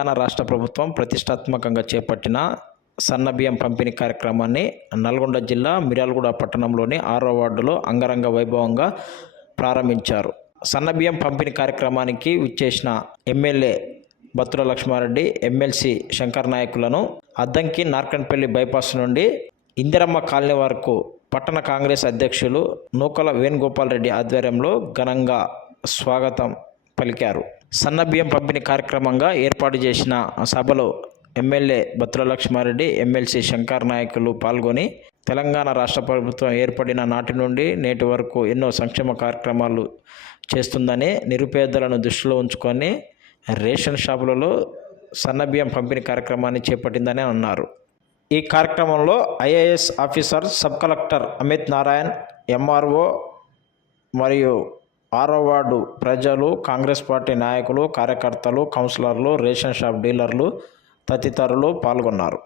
తెలంగాణ రాష్ట్ర ప్రభుత్వం ప్రతిష్టాత్మకంగా చేపట్టిన సన్నబియ్యం పంపిణీ కార్యక్రమాన్ని నల్గొండ జిల్లా మిర్యాలగూడ పట్టణంలోని 6వ వార్డులో అంగరంగ వైభవంగా ప్రారంభించారు. సన్నబియ్యం పంపిణీ కార్యక్రమానికి విచ్చేసిన ఎమ్మెల్యే బత్తుల లక్ష్మారెడ్డి, ఎమ్మెల్సీ శంకర్ నాయకులను అద్దంకి నార్కన్పల్లి బైపాస్ నుండి ఇందిరమ్మ కాలనీ వరకు పట్టణ కాంగ్రెస్ అధ్యక్షులు నూకల వేణుగోపాల్ రెడ్డి ఆధ్వర్యంలో ఘనంగా స్వాగతం పలికారు. సన్నబియ్యం పంపిణీ కార్యక్రమంగా ఏర్పాటు చేసిన సభలో ఎమ్మెల్యే బత్తుల లక్ష్మారెడ్డి, ఎమ్మెల్సీ శంకర్ నాయకులు పాల్గొని తెలంగాణ రాష్ట్ర ప్రభుత్వం ఏర్పడిన నాటి నుండి నేటి వరకు ఎన్నో సంక్షేమ కార్యక్రమాలు చేస్తుందని, నిరుపేదలను దృష్టిలో ఉంచుకొని రేషన్ షాపులలో సన్నబియ్యం పంపిణీ కార్యక్రమాన్ని చేపట్టిందని అన్నారు. ఈ కార్యక్రమంలో IAS officer sub collector Amit Narayan, MRO మరియు 6వ వార్డు ప్రజలు, కాంగ్రెస్ పార్టీ నాయకులు, కార్యకర్తలు, కౌన్సిలర్లు, రేషన్ షాప్ డీలర్లు తదితరులు పాల్గొన్నారు.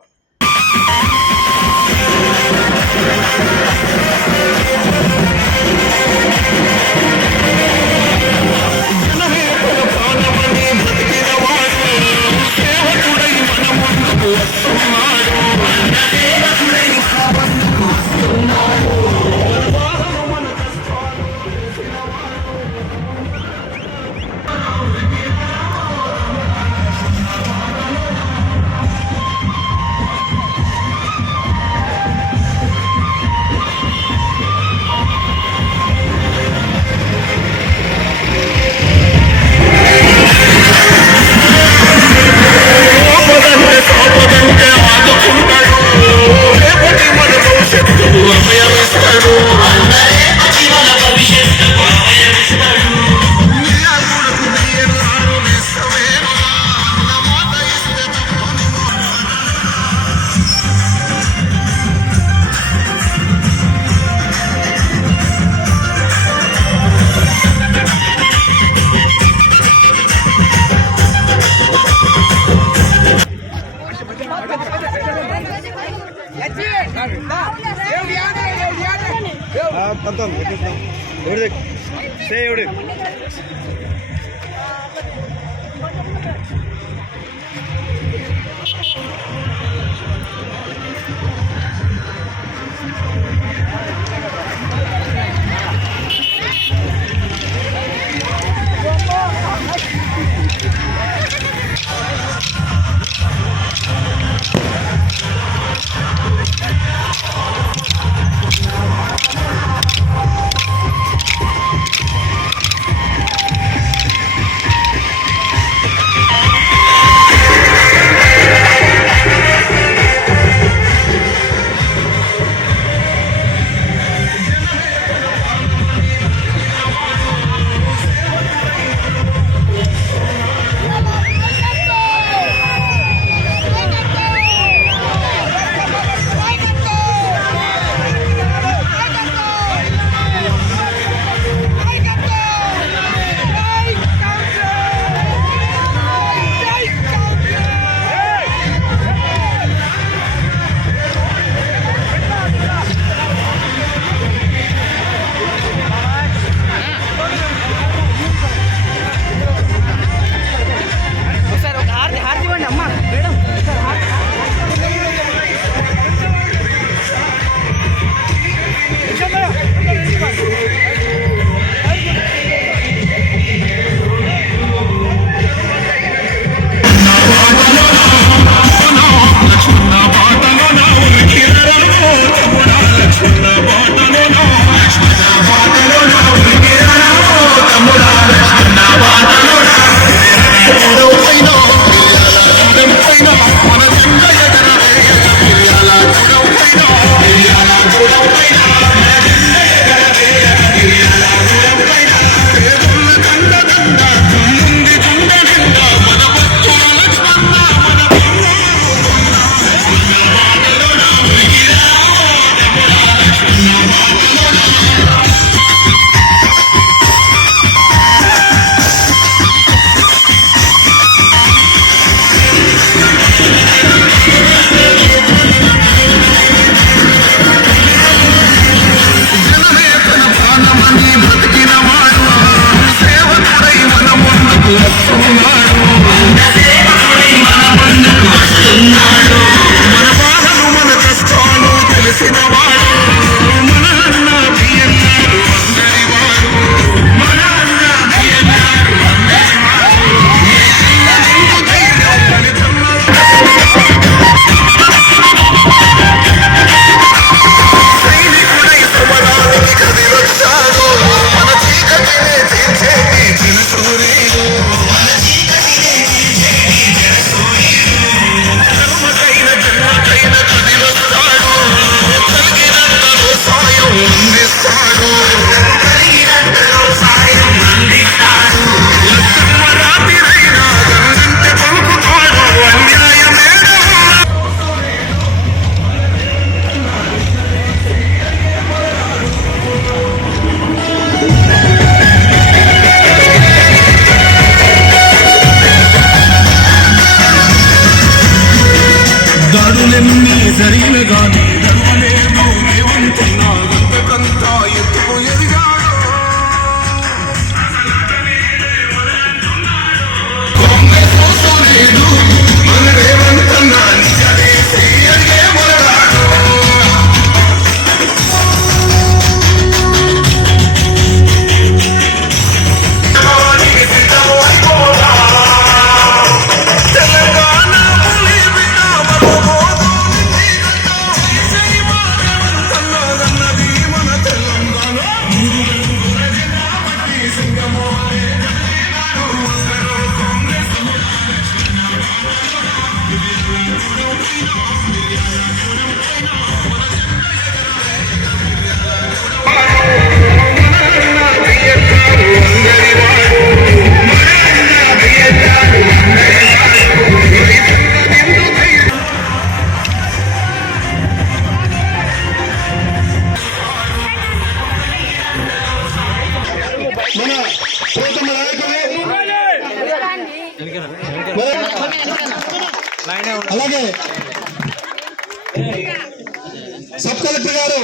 సబ్ కలెక్టర్ గారు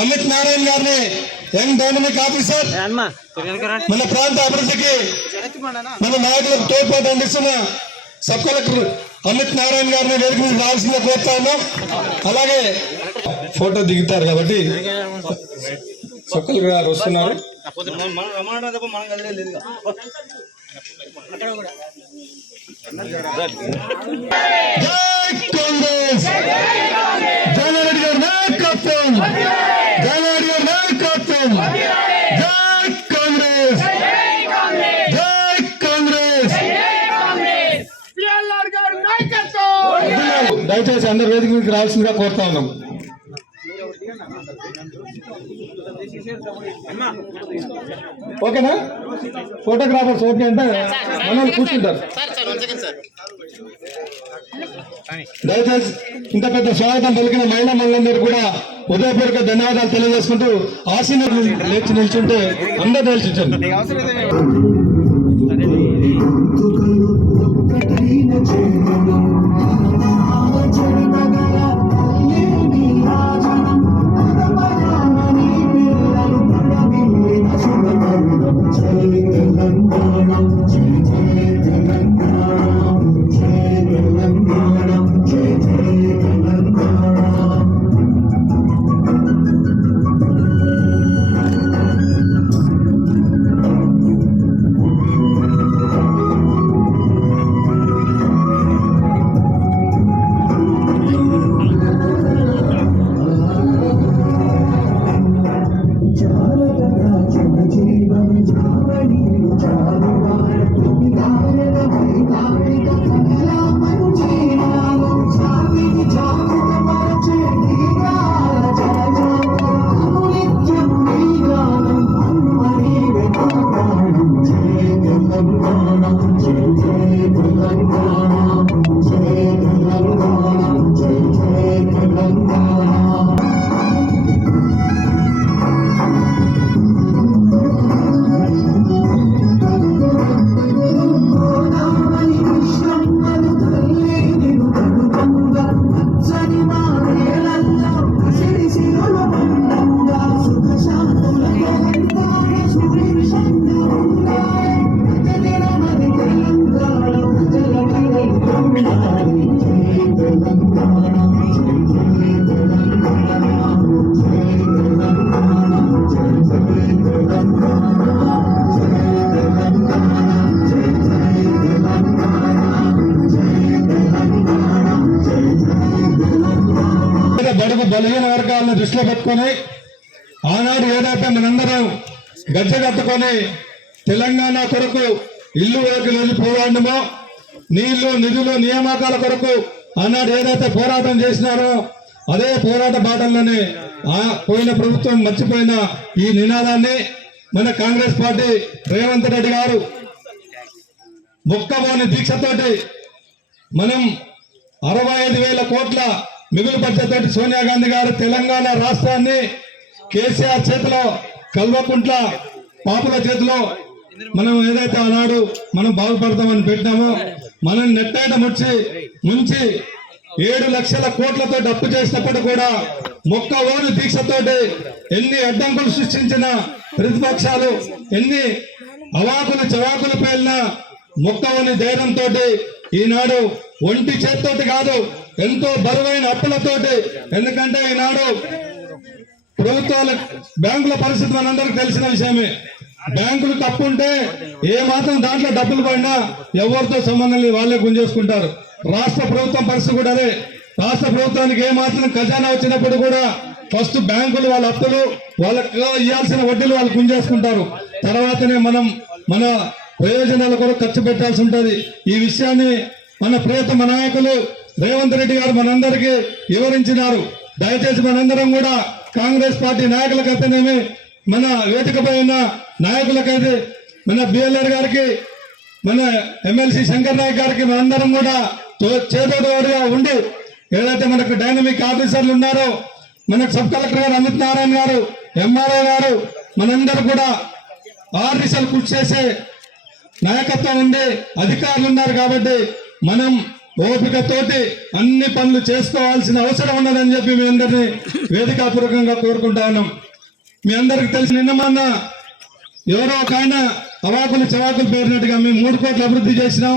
అమిత్ నారాయణ గారిని యంగ్ డైనమిక్ ఆఫీసర్ మన ప్రాంత అభివృద్ధికి మన నాయకులకు తోడ్పాటు అందిస్తున్న సబ్ కలెక్టర్ అమిత్ నారాయణ గారిని వేదిక మీద రావాల్సిందిగా కోరుతా ఉన్నాం. అలాగే ఫోటో దిగుతారు కాబట్టి సబ్ కలెక్టర్ గారు వస్తున్నారు. కాంగ్రెస్ జానారెడ్డి గారి నాయకత్వం, జానారెడ్డి గారి నాయకత్వం. జై కాంగ్రెస్, జై కాంగ్రెస్. దయచేసి అందరు వేదిక మీకు రావాల్సిందిగా కోరుతా ఉన్నాం. ఓకేనా? ఫోటోగ్రాఫర్స్ ఓకే అంటే మనల్ని కూర్చుంటారు. దయచేసి ఇంత పెద్ద స్వాగతం పలికిన మహిళా మహిళలందరూ కూడా హృదయపూర్వక ధన్యవాదాలు తెలియజేసుకుంటూ ఆశీర్వాదం లేచి నిల్చుంటే అందరూ నిల్చుంచండి. బడుగు బలహీన వర్గాలను దృష్టిలో పెట్టుకొని ఆనాడు ఏదైతే మనందరం గజ్జె కట్టుకొని తెలంగాణ కొరకు ఇల్లు వెళ్ళి పోరాడమో, నీళ్లు నిధులు నియామకాల కొరకు ఆనాడు ఏదైతే పోరాటం చేసినారో అదే పోరాట బాటల్లోనే పోయిన ప్రభుత్వం మర్చిపోయిన ఈ నినాదాన్ని మన కాంగ్రెస్ పార్టీ రేవంత్ రెడ్డి గారు మొక్కబోని దీక్షతోటి మనం 65,000 కోట్ల మిగులు బడ్జెట్ సోనియా గాంధీ గారు తెలంగాణ రాష్ట్రాన్ని కేసీఆర్ చేతిలో, కల్వకుంట్ల పాపుల చేతిలో మనం ఏదైతే ఆనాడు మనం బాగుపడతామని పెట్టినామో మనం నెట్టేట ముంచి 7 లక్షల కోట్లతో అప్పు చేసినప్పుడు కూడా మొక్కవోని దీక్షతోటి ఎన్ని అడ్డంకులు సృష్టించిన ప్రతిపక్షాలు, ఎన్ని అవాకులు చవాకులు పేలిన మొక్కవోని ధైర్యంతో ఈనాడు ఒంటి చేత్తోటి కాదు, ఎంతో బరువైన అప్పులతోటి, ఎందుకంటే ఈనాడు ప్రభుత్వాల బ్యాంకుల పరిస్థితి మనందరికి తెలిసిన విషయమే. బ్యాంకులకు అప్పు ఉంటే ఏ మాత్రం దాంట్లో డబ్బులు పడినా ఎవరితో సంబంధం లేదు, వాళ్ళే గుంజేసుకుంటారు. రాష్ట్ర ప్రభుత్వం పరిస్థితి కూడా అదే. రాష్ట్ర ప్రభుత్వానికి ఏ మాత్రం ఖజానా వచ్చినప్పుడు కూడా ఫస్ట్ బ్యాంకులు వాళ్ళ అప్పులు, వాళ్ళకు ఇవ్వాల్సిన వడ్డీలు వాళ్ళు గుంజేసుకుంటారు. తర్వాతనే మనం మన ప్రయోజనాల కొరకు ఖర్చు పెట్టాల్సి ఉంటుంది. ఈ విషయాన్ని మన ప్రియతమ నాయకులు రేవంత్ రెడ్డి గారు మనందరికీ వివరించినారు. దయచేసి మనందరం కూడా కాంగ్రెస్ పార్టీ నాయకులకైతేనేమి, మన వేదికపై ఉన్న నాయకులకైతే, మన బిఎల్ఆర్ గారికి, మన ఎమ్మెల్సీ శంకర్ నాయక్ గారికి మనందరం కూడా చేదోడుగా ఉండి ఏదైతే మనకు డైనమిక్ ఆఫీసర్లు ఉన్నారో, మనకు సబ్ కలెక్టర్ గారు అమిత్ నారాయణ గారు, ఎంఆర్ఓ గారు, మనందరూ కూడా 6 దిశలు కృషి చేసే నాయకత్వం ఉండే అధికారులు ఉన్నారు. కాబట్టి మనం ఓపికతోటి అన్ని పనులు చేసుకోవాల్సిన అవసరం ఉన్నదని చెప్పి మీ అందరినీ వేదికాపూర్వకంగా కోరుకుంటా ఉన్నాం. మీ అందరికి తెలిసి నిన్న మొన్న ఎవరో ఒక ఆయన అవాకులు చవాకులు పేరినట్టుగా మేము 3 కోట్ల అభివృద్ధి చేసినాం,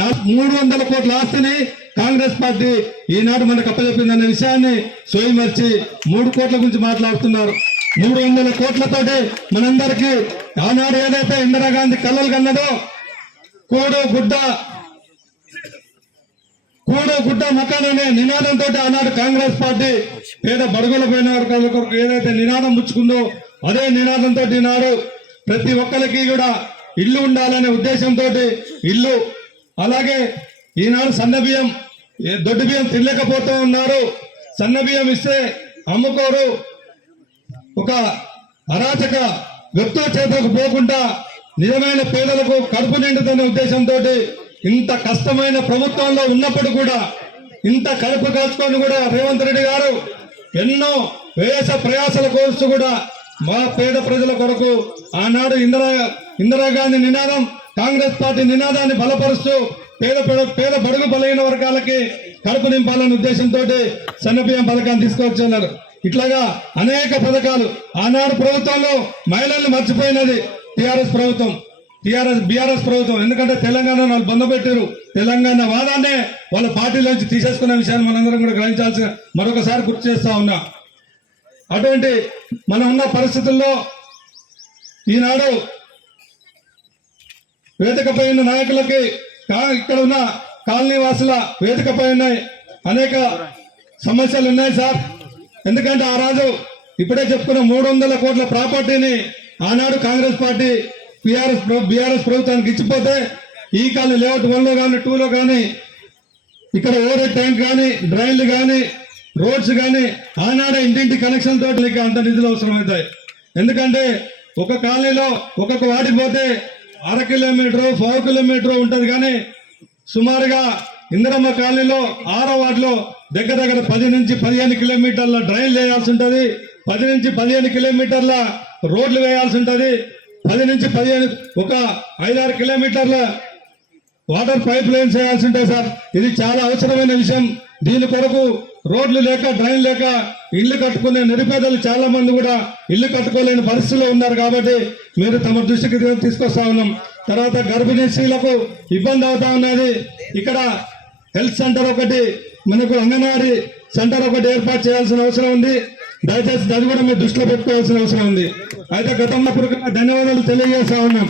300 కోట్ల ఆస్తిని కాంగ్రెస్ పార్టీ ఈనాడు మనకు అప్పచెప్పిందనే విషయాన్ని సోయిమర్చి 3 కోట్ల గురించి మాట్లాడుతున్నారు. 300 కోట్లతోటి మనందరికీ ఆనాడు ఏదైతే ఇందిరాగాంధీ కలలు కన్నదో కూడు గుడ్డ మకాన్ అనే నినాదంతో ఆనాడు కాంగ్రెస్ పార్టీ పేద బడుగుల పోయిన వర్గాల కొరకు ఏదైతే నినాదం ముచ్చుకుందో అదే నినాదంతో ఈనాడు ప్రతి ఒక్కరికి కూడా ఇల్లు ఉండాలనే ఉద్దేశంతో ఇల్లు, అలాగే ఈనాడు సన్న బియ్యం దొడ్డు బియ్యం తినలేకపోతూ ఉన్నారు. సన్న బియ్యం ఇస్తే అమ్ముకోరు. ఒక అరాచక వ్యక్తుల చేతకు పోకుండా నిజమైన పేదలకు కడుపు నిండుతున్న ఉద్దేశంతో ఇంత కష్టమైన ప్రభుత్వంలో ఉన్నప్పుడు కూడా, ఇంత కడుపు కాల్చుకొని కూడా రేవంత్ రెడ్డి గారు ఎన్నో ప్రయాసల కోరుస్తూ కూడా మా పేద ప్రజల కొరకు ఆనాడు ఇందిరాగాంధీ నినాదం, కాంగ్రెస్ పార్టీ నినాదాన్ని బలపరుస్తూ పేద బడుగు బలైన వర్గాలకి కడుపు నింపాలనే ఉద్దేశంతో సన్నబియ్యం పథకాన్ని తీసుకొచ్చున్నారు. ఇట్లాగా అనేక పథకాలు ఆనాడు ప్రభుత్వంలో మహిళలను మర్చిపోయినది బీఆర్ఎస్ ప్రభుత్వం. ఎందుకంటే తెలంగాణ వాళ్ళు బంధపెట్టారు. తెలంగాణ వాదాన్నే వాళ్ళ పార్టీలోంచి తీసేసుకున్న విషయాన్ని మనందరం కూడా గ్రహించాల్సిన మరొకసారి గుర్తు చేస్తా ఉన్నా. అటువంటి మనం ఉన్న పరిస్థితుల్లో ఈనాడు వేదికపై ఉన్న నాయకులకి, ఇక్కడ ఉన్న కాలనీ వాసుల వేదికపై ఉన్నాయి అనేక సమస్యలు ఉన్నాయి సార్. ఎందుకంటే ఆ రోజు ఇప్పుడే చెప్పుకున్న 300 కోట్ల ప్రాపర్టీని ఆనాడు కాంగ్రెస్ పార్టీ బీఆర్ఎస్ ప్రభుత్వానికి ఇచ్చిపోతే ఈ కాలనీ లేఅవుట్ 1లో కానీ 2లో కానీ ఇక్కడ ఓవర్ ట్యాంక్ కానీ డ్రైన్లు కానీ రోడ్స్ కానీ ఆనాడే ఇంటింటి కనెక్షన్ తోటి అంత నిధులు అవసరమవుతాయి. ఎందుకంటే ఒక కాలనీలో ఒక్కొక్క వాడికి పోతే 1/2 కిలోమీటర్ 4 కిలోమీటర్ ఉంటది. కానీ సుమారుగా ఇందిరమ్మ కాలనీలో 6వ వార్డులో దగ్గర 10 నుంచి 15 కిలోమీటర్ల డ్రైన్ వేయాల్సి ఉంటది. 10 నుంచి 15 కిలోమీటర్ల రోడ్లు వేయాల్సి ఉంటది. 10 నుంచి 15 ఒక 5-6 కిలోమీటర్ల వాటర్ పైప్ లైన్స్ వేయాల్సి ఉంటాయి సార్. ఇది చాలా అవసరమైన విషయం. దీని కొరకు రోడ్లు లేక డ్రైన్ లేక ఇల్లు కట్టుకునే నిరుపేదలు చాలా మంది కూడా ఇల్లు కట్టుకోలేని పరిస్థితిలో ఉన్నారు. కాబట్టి మీరు తమ దృష్టికి తీసుకొస్తా ఉన్నాం. తర్వాత గర్భిణీ స్త్రీలకు ఇబ్బంది అవుతా ఉన్నది. ఇక్కడ హెల్త్ సెంటర్ ఒకటి, మనకు అంగన్వాడీ సెంటర్ ఒకటి ఏర్పాటు చేయాల్సిన అవసరం ఉంది. దయచేసి దాన్ని కూడా మీరు దృష్టిలో పెట్టుకోవాల్సిన అవసరం ఉంది. అయితే గతంలో పూర్వకంగా ధన్యవాదాలు తెలియజేస్తా ఉన్నాం.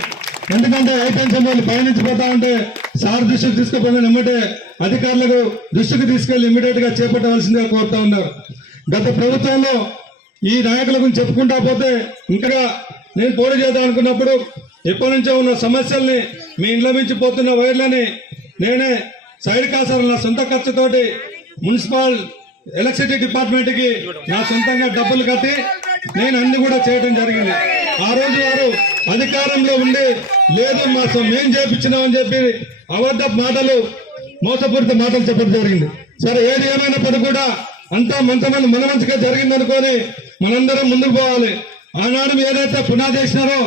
ఎందుకంటే ఐటెన్షన్ వాళ్ళు పయనించిపోతా ఉంటే సార్ దృష్టికి తీసుకుపోయిన వెంబటే అధికారులకు దృష్టికి తీసుకెళ్లి ఇమ్మీడియట్ గా చేపట్టవలసిందిగా కోరుతా ఉన్నారు. గత ప్రభుత్వంలో ఈ నాయకుల గురించి చెప్పుకుంటా పోతే ఇంకా నేను పోటీ చేద్దాం అనుకున్నప్పుడు ఎప్పటి నుంచో ఉన్న సమస్యల్ని, మీ ఇంట్లో నుంచి పోతున్న వైర్లని నేనే సైడ్ కాసారు నా సొంత ఖర్చుతోటి మున్సిపల్ ఎలక్ట్రిసిటీ డిపార్ట్మెంట్ కి నా సొంతంగా డబ్బులు కట్టి నేను అన్ని కూడా చేయడం జరిగింది. ఆ రోజు వారు అధికారంలో ఉండి లేదు మేం చేపించినామని చెప్పి అబద్ధ మాటలు, మోసపూరిత మాటలు చెప్పడం జరిగింది. సరే, ఏది ఏమైనప్పటికీ కూడా అంతా మంచి మన మంచిగా జరిగింది అనుకొని మనందరం ముందుకు పోవాలి. ఆనాడు ఏదైతే పునాది చేసినారో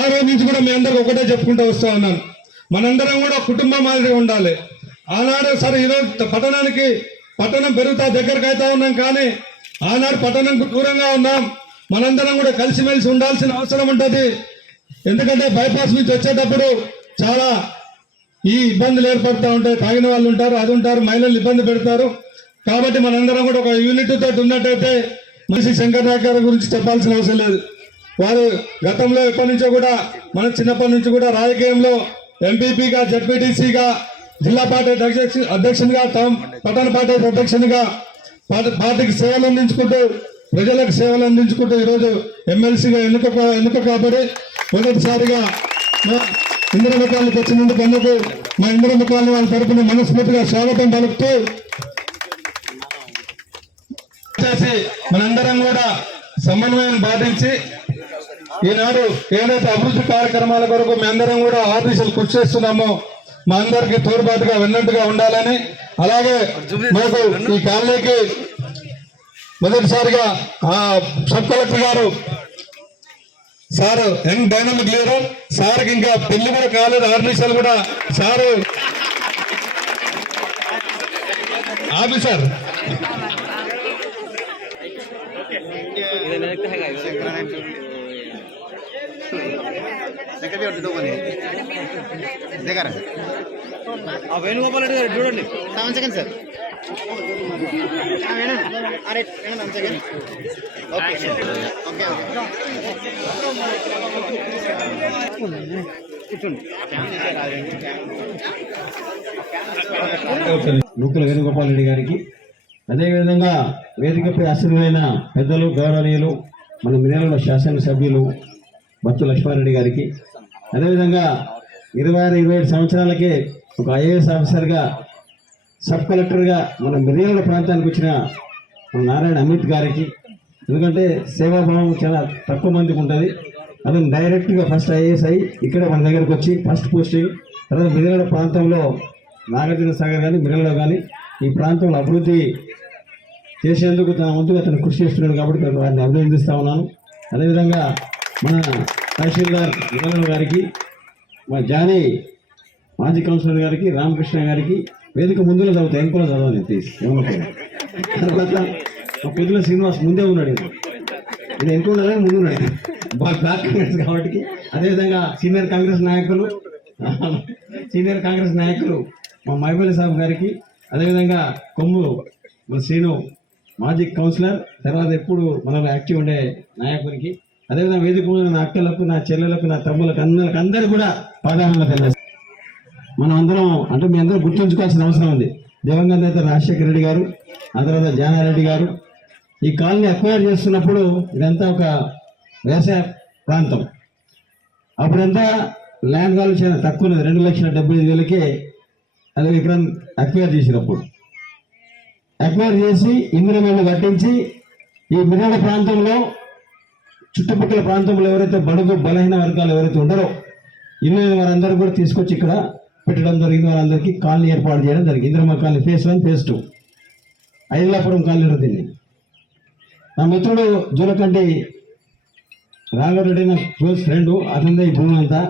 ఆ రోజు నుంచి కూడా మీ అందరికి ఒకటే చెప్పుకుంటూ వస్తా ఉన్నాను. మనందరం కూడా కుటుంబం మాదిరిగా ఉండాలి. ఆనాడు సరే ఈరోజు పట్టణం పెరుగుతా దగ్గరకు అవుతా ఉన్నాం. కానీ ఆనాడు పట్టణంకు దూరంగా ఉన్నాం. మనందరం కూడా కలిసిమెలిసి ఉండాల్సిన అవసరం ఉంటుంది. ఎందుకంటే బైపాస్ నుంచి వచ్చేటప్పుడు చాలా ఈ ఇబ్బందులు ఏర్పడుతూ ఉంటాయి. తాగిన వాళ్ళు ఉంటారు, అది ఉంటారు, మహిళలు ఇబ్బంది పెడతారు. కాబట్టి మనందరం కూడా ఒక యూనిట్ తోటి ఉన్నట్టయితే మనిషి శంకర్ నాయక్ గారి గురించి చెప్పాల్సిన అవసరం లేదు. వారు గతంలో ఎప్పటి నుంచో కూడా మన చిన్నప్పటి నుంచి కూడా రాజకీయంలో ఎంపీపీగా, జడ్పీటీసీగా, జిల్లా పార్టీ అధ్యక్షునిగా, పట్టణ పార్టీ అధ్యక్షునిగా పార్టీకి సేవలు అందించుకుంటూ, ప్రజలకు సేవలు అందించుకుంటూ ఈరోజు ఎమ్మెల్సీగా ఎన్నిక కాబడి మొదటిసారిగా ఇందిరమ్మ కాలనీ తెచ్చినందుకు అందుకు మా ఇందిరమ్మ కాలనీ వాళ్ళ తరఫున మనస్ఫూర్తిగా స్వాగతం పలుకుతూ చేసి మనందరం కూడా సమన్వయం పాటించి ఈనాడు ఏదైతే అభివృద్ధి కార్యక్రమాల కొరకు మీ అందరం కూడా ఆఫీసులు కృషి చేస్తున్నామో మా అందరికి తోడ్పాటుగా వెన్నట్టుగా ఉండాలని, అలాగే మనకు ఈ కాలనీకి మొదటిసారిగా సబ్ కలెక్టర్ గారు సార్ యంగ్ డైనమిక్ లీడర్, సార్కి ఇంకా పెళ్లి కూడా కాలేదు, 6 నిమిషాలు కూడా సారు ఆఫీసర్ వేణుగోపాల్ రెడ్డి గారు చూడండి 7 సెకండ్ సార్ అరే 1 సెకండ్ ఓకే ఓకే నూకల వేణుగోపాల్ రెడ్డి గారికి, అదేవిధంగా వేదికపై ఆశీనులైన పెద్దలు గౌరవనీయులు మన మిర్యాలగూడ శాసనసభ్యులు బత్తు లక్ష్మారెడ్డి గారికి, అదేవిధంగా 26-27 సంవత్సరాలకే ఒక ఐఏఎస్ ఆఫీసర్గా సబ్ కలెక్టర్గా మన మిర్యాలగూడ ప్రాంతానికి వచ్చిన మన నారాయణ అమిత్ గారికి, ఎందుకంటే సేవాభావం చాలా తక్కువ మందికి ఉంటుంది. అతను డైరెక్ట్గా ఫస్ట్ ఐఏఎస్ అయ్యి ఇక్కడ మన దగ్గరకు వచ్చి ఫస్ట్ పోస్టింగ్, తర్వాత మిర్యాలగూడ ప్రాంతంలో నాగార్జున సాగర్ కానీ మిర్యాలగూడ కానీ ఈ ప్రాంతంలో అభివృద్ధి చేసేందుకు తన వంతుగా అతను కృషి చేస్తున్నాడు కాబట్టి వారిని అభినందిస్తా ఉన్నాను. అదేవిధంగా మన తహసీల్దార్ మిర్యాలగూడ గారికి, మా జానీ మాజీ కౌన్సిలర్ గారికి, రామకృష్ణ గారికి, వేదిక ముందులో చదువుతాయి ఎంకులో చదవాలి ప్లీజ్ ఏమనుకోండి. తర్వాత మా పొద్దుల శ్రీనివాస్ ముందే ఉన్నాడు, ఇది ఎంకులో ముందు ఉన్నాడు బ్లాక్ కాంగ్రెస్ కాబట్టి. అదేవిధంగా సీనియర్ కాంగ్రెస్ నాయకులు మా మైబల్ సాబ్ గారికి, అదేవిధంగా కొమ్ము మన శ్రీను మాజీ కౌన్సిలర్, తర్వాత ఎప్పుడు మనలో యాక్టివ్ ఉండే నాయకునికి, అదేవిధంగా వేదిక ముందు నా అక్కలకు, నా చెల్లెలకు, నా తమ్ములకు, అందరికీ కూడా పాదాలను తెలియజేస్తాను. మనం అందరం అంటే మీ అందరూ గుర్తుంచుకోవాల్సిన అవసరం ఉంది. దివంగత నేత రాజశేఖర రెడ్డి గారు, ఆ తర్వాత జానారెడ్డి గారు ఈ కాలనీ అక్వైర్ చేస్తున్నప్పుడు ఇదంతా ఒక వ్యవసాయ ప్రాంతం. అప్పుడంతా ల్యాండ్ వాల్యూ చాలా తక్కువ ఉన్నది, 2,75,000కే అది ఇక్కడ అక్వైర్ చేసినప్పుడు. అక్వైర్ చేసి ఇందిరమేళ్ళు కట్టించి ఈ మిర్యాలగూడ ప్రాంతంలో చుట్టుపక్కల ప్రాంతంలో ఎవరైతే బడుగు బలహీన వర్గాలు ఎవరైతే ఉన్నారో ఇల్లు వారందరూ కూడా తీసుకొచ్చి ఇక్కడ పెట్టడం జరిగింది. వారందరికీ కాలనీ ఏర్పాటు చేయడం జరిగింది. Indiramma colony phase 1, phase 2 Aidulapuram colony ఉంటుంది. నా మిత్రుడు జూలకంటి రాఘవరెడ్డి నా క్లోజ్ ఫ్రెండ్, అతనిదే ఈ భూమి అంతా.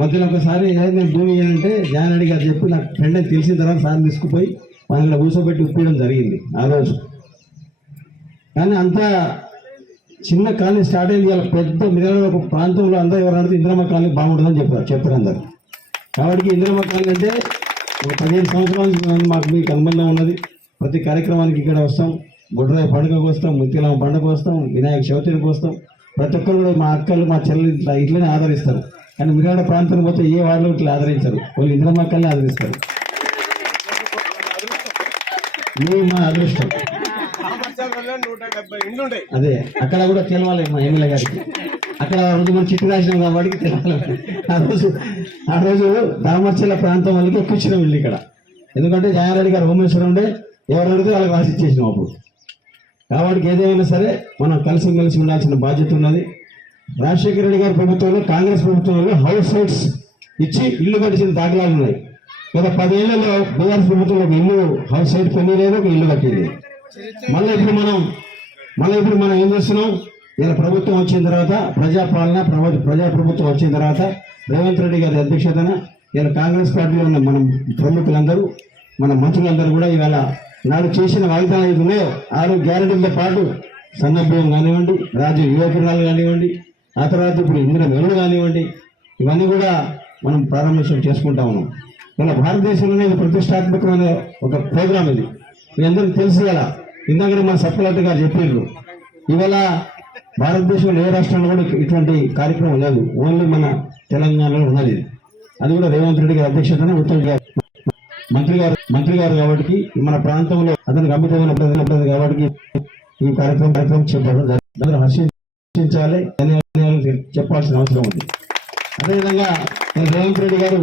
మధ్యలో ఒకసారి ఏదైనా భూమి ఏంటంటే జానారెడ్డి గారు చెప్పి నాకు ఫ్రెండ్ అని తెలిసిన తర్వాత సార్ తీసుకుపోయి వాళ్ళని కూర్చోబెట్టి ఉప్పేయడం జరిగింది ఆ రోజు. కానీ అంతా చిన్న కాలనీ స్టార్ట్ అయింది. ఇలా పెద్ద మిర్యాలగూడ ఒక ప్రాంతంలో అందరూ ఎవరు అడిగితే ఇందిరమ్మ కాలనీ బాగుంటుందని చెప్తారు అందరు. కాబట్టి ఇందిరమ్మ కాలనీ అంటే ఒక 15 సంవత్సరాల నుంచి మాకు మీకు అనుబంధం ఉన్నది. ప్రతి కార్యక్రమానికి ఇక్కడ వస్తాం, బొడ్రాయి పండుగకు వస్తాం, ముత్యాలమ్మ పండుగకు వస్తాం, వినాయక చవితికి వస్తాం. ప్రతి ఒక్కరు కూడా మా అక్కలు మా చెల్లెలు ఇట్లనే ఆదరిస్తారు. కానీ మిర్యాలగూడ ప్రాంతానికి పోతే ఏ వాళ్ళు ఇట్లా ఆదరించరు, వాళ్ళు ఇందిరమ్మ కాలనీ ఆదరిస్తారు. మీ మా అదృష్టం అదే. అక్కడ కూడా తెలవాలి మా ఎమ్మెల్యే గారికి. అక్కడ రోజు మనం చిట్టు రాసినాం కాబట్టి తెలవాలి. ఆ రోజు దామర్చల ప్రాంతం వాళ్ళకి కూర్చున్నాం వెళ్ళి ఇక్కడ. ఎందుకంటే జయారెడ్డి గారు హోమేశ్వరం ఉండే, ఎవరు అడిగితే వాళ్ళకి రాసి ఇచ్చేసినాం అప్పుడు. కాబట్టి ఏదేమైనా సరే మనం కలిసిమెలిసి ఉండాల్సిన బాధ్యత ఉన్నది. రాజశేఖర రెడ్డి గారి ప్రభుత్వంలో, కాంగ్రెస్ ప్రభుత్వంలో హౌస్ సైట్స్ ఇచ్చి ఇల్లు కట్టించిన దాఖలాలు ఉన్నాయి. గత 10 ఏళ్లలో బీఆర్ఎస్ ప్రభుత్వంలో ఒక ఇల్లు హౌస్ సైట్ కొని లేదు, ఒక ఇల్లు కట్టింది. మళ్ళీ ఇప్పుడు మనం ఏం చేస్తున్నాం? ఇలా ప్రభుత్వం వచ్చిన తర్వాత ప్రజాపాలన ప్రజాప్రభుత్వం వచ్చిన తర్వాత రేవంత్ రెడ్డి గారి అధ్యక్షతన ఇలా కాంగ్రెస్ పార్టీలో ఉన్న మనం ప్రముఖులందరూ, మన మంత్రులందరూ కూడా ఇవాళ నాడు చేసిన వాగ్దానాలు ఏది ఉన్నాయో 6 గ్యారెంటీలతో పాటు సన్నభ్యం కానివ్వండి, రాజు యువకురాలు కానివ్వండి, ఆ తర్వాత ఇప్పుడు ఇందిరా మెరుడు కానివ్వండి, ఇవన్నీ కూడా మనం ప్రారంభోత్సవం చేసుకుంటా ఉన్నాం. ఇలా భారతదేశంలోనే ఇది ప్రతిష్టాత్మకమైన ఒక ప్రోగ్రాం. ఇది మీ అందరికీ తెలుసు కదా. ఇందాకనే మన సబ్ కలెక్టర్ గారు చెప్పారు, ఇవాళ భారతదేశంలో ఏ రాష్ట్రంలో కూడా ఇటువంటి కార్యక్రమం లేదు, ఓన్లీ మన తెలంగాణలో ఉన్నది. అది కూడా రేవంత్ రెడ్డి గారి అధ్యక్షతన ఉత్తమ్ గారు మంత్రి గారు కాబట్టి మన ప్రాంతంలో అతనికి అమితమైన ఉంటుంది కాబట్టి ఈ కార్యక్రమం చెప్పడం దాన్ని హర్షించాలి, ధన్యవాదాలు చెప్పాల్సిన అవసరం ఉంది. అదేవిధంగా రేవంత్ రెడ్డి గారు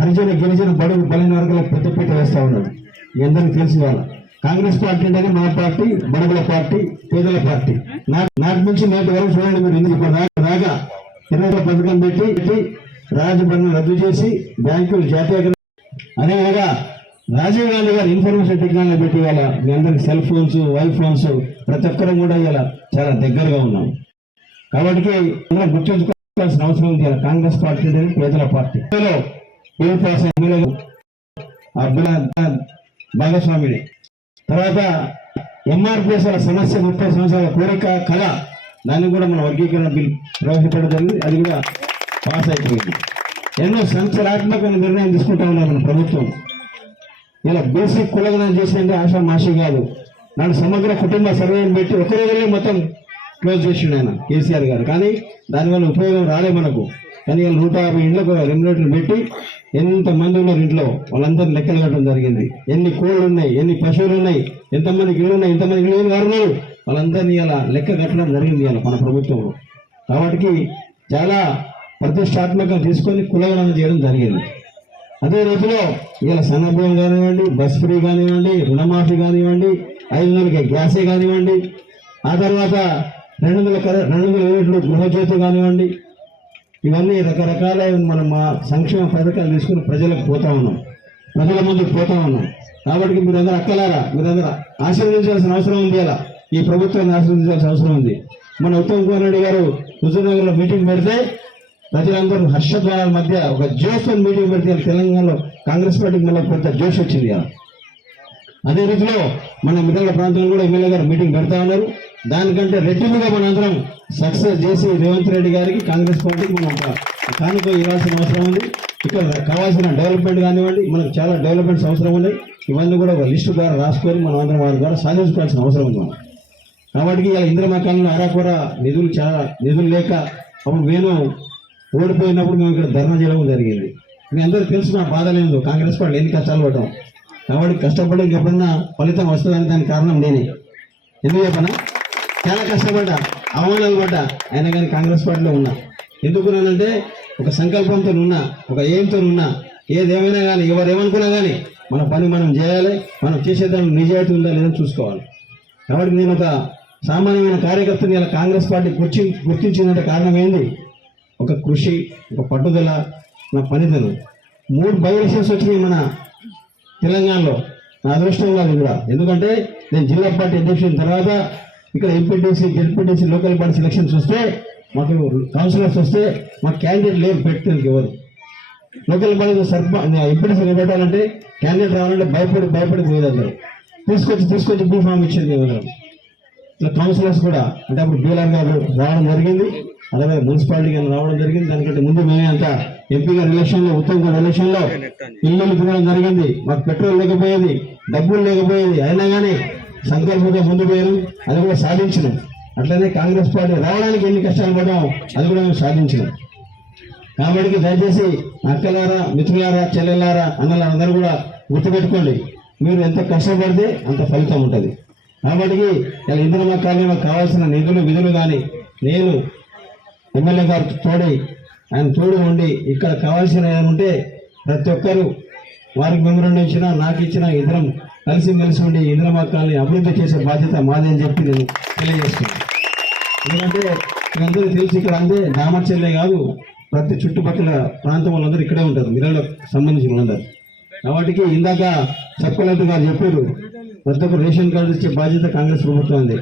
హరిజన గిరిజన బడుగు బలైన వర్గాలకు పెద్దపీట వేస్తా ఉన్నాడు. మీ అందరికీ తెలిసి వాళ్ళ కాంగ్రెస్ పార్టీ అంటేనే మన పార్టీ, బడుగుల పార్టీ, పేదల పార్టీ. నాటి నుంచి నేటి వరకు చూడండి మీరు, ఎందుకు రాగా 20 పథకం పెట్టి రాజభవన్ రద్దు చేసి బ్యాంకులు జాతీయ. అదేవిధంగా రాజీవ్ గాంధీ గారు ఇన్ఫర్మేషన్ టెక్నాలజీ పెట్టి ఇవాళ మీ అందరికి సెల్ ఫోన్స్, వైఫ్ ఫోన్స్ ప్రతి ఒక్కరం కూడా ఇవాళ చాలా దగ్గరగా ఉన్నాం. కాబట్టి గుర్తుంచుకోవాల్సిన అవసరం ఉంది. కాంగ్రెస్ పార్టీ అంటే పేదల పార్టీ. భాగస్వామిని. తర్వాత ఎంఆర్పిఎస్ వాళ్ళ సమస్య 30 సంవత్సరాల కోరిక కళ, దాన్ని కూడా మన వర్గీకరణ బిల్ ప్రవేశపెట్టడం జరిగింది. అది కూడా పాస్ అయిపోయింది. ఎన్నో సంచలనాత్మకమైన నిర్ణయం తీసుకుంటా ఉన్నారు మన ప్రభుత్వం. ఇలా బేసిక్ కులగణన చేసినంటే ఆషామాషి కాదు. నాడు సమగ్ర కుటుంబ సర్వేని పెట్టి ఒక రోజులే మొత్తం క్లోజ్ చేసిండు ఆయన కేసీఆర్ గారు. కానీ దానివల్ల ఉపయోగం రాలే మనకు. కానీ వాళ్ళు 150 ఇండ్లకు రెమ్యునేటర్లు పెట్టి ఎంతమంది ఉన్నారు ఇంట్లో వాళ్ళందరూ లెక్కలు కట్టడం జరిగింది. ఎన్ని కోళ్ళు ఉన్నాయి, ఎన్ని పశువులు ఉన్నాయి, ఎంతమందికి ఇళ్ళు ఉన్నాయి, ఎంతమంది ఇళ్ళు లేని వారు ఉన్నారు, వాళ్ళందరినీ ఇలా లెక్క కట్టడం జరిగింది ఇవాళ మన ప్రభుత్వంలో. కాబట్టి చాలా ప్రతిష్టాత్మకంగా తీసుకొని కులగణన చేయడం జరిగింది. అదే రోజులో ఇవాళ సన్నభ్యం కానివ్వండి, బస్ ఫ్రీ కానివ్వండి, రుణమాఫీ కానివ్వండి, 500కి గ్యాసే కానివ్వండి, ఆ తర్వాత 200 యూనిట్లు గృహజ్యోతి కానివ్వండి, ఇవన్నీ రకరకాల మనం మా సంక్షేమ పథకాలు తీసుకుని ప్రజలకు పోతా ఉన్నాం, ప్రజల ముందుకు పోతా ఉన్నాం. కాబట్టి మీరందరూ అక్కలారా, మీరందరూ ఆశీర్వదించాల్సిన అవసరం ఉంది. అలా ఈ ప్రభుత్వాన్ని ఆశీర్వదించాల్సిన అవసరం ఉంది. మన ఉత్తమ్ కుమార్ రెడ్డి గారు హుజూర్నగర్లో మీటింగ్ పెడితే ప్రజలందరూ హర్షద్వారాల మధ్య ఒక జోష్తో మీటింగ్ పెడితే తెలంగాణలో కాంగ్రెస్ పార్టీకి మళ్ళీ కొంత జోష్ వచ్చింది. అదే రీతిలో మన మిగతా ప్రాంతంలో కూడా ఎమ్మెల్యే గారు మీటింగ్ పెడతా ఉన్నారు. దానికంటే రెట్టింపుగా మనందరం సక్సెస్ చేసి రేవంత్ రెడ్డి గారికి కాంగ్రెస్ పార్టీకి మనం కానుక ఇవ్వాల్సిన అవసరం ఉంది. ఇక్కడ కావాల్సిన డెవలప్మెంట్ కానివ్వండి, మనకు చాలా డెవలప్మెంట్స్ అవసరం ఉన్నాయి. ఇవన్నీ కూడా ఒక లిస్టు ద్వారా రాసుకొని మనం అందరం వారి ద్వారా సాధించుకోవాల్సిన అవసరం ఉంది మనం. కాబట్టి ఇలా ఇందిరమ్మ కాలంలో అరాకొర నిధులు లేక అప్పుడు నేను ఓడిపోయినప్పుడు మేము ఇక్కడ ధర్నా చేయడం జరిగింది. మీ అందరూ తెలుసు నా బాధ లేదు, కాంగ్రెస్ పార్టీ ఎన్ని కష్టాలు పడ్డాం. కాబట్టి కష్టపడి ఇంకెప్పుడన్నా ఫలితం వస్తుందని దానికి కారణం నేనే. ఎందుకు చెప్పనా, చాలా కష్టపడ్డా, అవమానాలు పడ్డా, అయినా కానీ కాంగ్రెస్ పార్టీలో ఉన్నా. ఎందుకున్నానంటే ఒక సంకల్పంతో ఉన్నా, ఒక ఎయిమ్తో ఉన్నా. ఏదేమైనా కానీ ఎవరేమనుకున్నా కానీ మన పని మనం చేయాలి, మనం చేసేదాన్ని నిజాయితీ ఉందా లేదని చూసుకోవాలి. కాబట్టి నేను ఒక సామాన్యమైన కార్యకర్తని ఇలా కాంగ్రెస్ పార్టీ గుర్తించిందంటే కారణం ఏంది, ఒక కృషి, ఒక పట్టుదల, నా పనితనం. 3 బై ఎలక్షన్స్ వచ్చినాయి మన తెలంగాణలో. నా అదృష్టం కాదు కూడా, ఎందుకంటే నేను జిల్లా పార్టీ అధ్యక్షుని తర్వాత ఇక్కడ MPTC, ZPTC, local party selections వస్తే, మాకు కౌన్సిలర్స్ వస్తే మాకు క్యాండిడేట్ లేరు పెట్టడానికి ఎవరు. లోకల్ పార్టీ ఎంపీటీసీ పెట్టాలంటే క్యాండిడేట్ రావాలంటే భయపడి పోయేది అందరూ. తీసుకొచ్చి బీఫామ్ ఇచ్చేది ఎవరు. ఇలా కౌన్సిలర్స్ కూడా అంటే అప్పుడు బీఆర్ గారు రావడం జరిగింది, అలాగే మున్సిపాలిటీ గారు రావడం జరిగింది. దానికంటే ముందు మేమే అంతా ఎంపీ గారి ఎలక్షన్లో, ఉత్తమ్ గారి ఎలక్షన్లో ఇల్లు తినడం జరిగింది. మాకు పెట్రోల్ లేకపోయేది, డబ్బులు లేకపోయేది, అయినా కానీ సంకల్పంగా ముందు పోయారు, అది కూడా సాధించినాం. అట్లనే కాంగ్రెస్ పార్టీ రావడానికి ఎన్ని కష్టాలు పడ్డాం, అది కూడా మేము సాధించినాం. కాబట్టి దయచేసి అక్కలారా, మిత్రులారా, చెల్లెలారా, అన్నలారా అందరూ కూడా గుర్తుపెట్టుకోండి, మీరు ఎంత కష్టపడితే అంత ఫలితం ఉంటుంది. కాబట్టి ఇలా ఇందిరమ్మ కాలనీలో కావాల్సిన విధులు కానీ నేను ఎమ్మెల్యే గారు ఆయన తోడు ఉండి ఇక్కడ కావాల్సిన ఉంటే ప్రతి ఒక్కరూ వారికి మెమోరాండం ఇచ్చినా, నాకు ఇచ్చినా, ఇద్దరం కలిసి ఉండి ఇందిరమ్మ కాలనీ అభివృద్ధి చేసే బాధ్యత మాదే అని చెప్పి నేను తెలియజేస్తున్నాను. ఎందుకంటే మీరందరూ తెలిసి ఇక్కడ అంటే దామర్చెల్లే కాదు, ప్రతి చుట్టుపక్కల ప్రాంతం వాళ్ళందరూ ఇక్కడే ఉంటారు, మిర్యాలకు సంబంధించిన వాళ్ళందరూ. కాబట్టి ఇందాక సర్పలత గారు చెప్పారు, ప్రతి ఒక్క రేషన్ కార్డు ఇచ్చే బాధ్యత కాంగ్రెస్ ప్రభుత్వం ఉంది.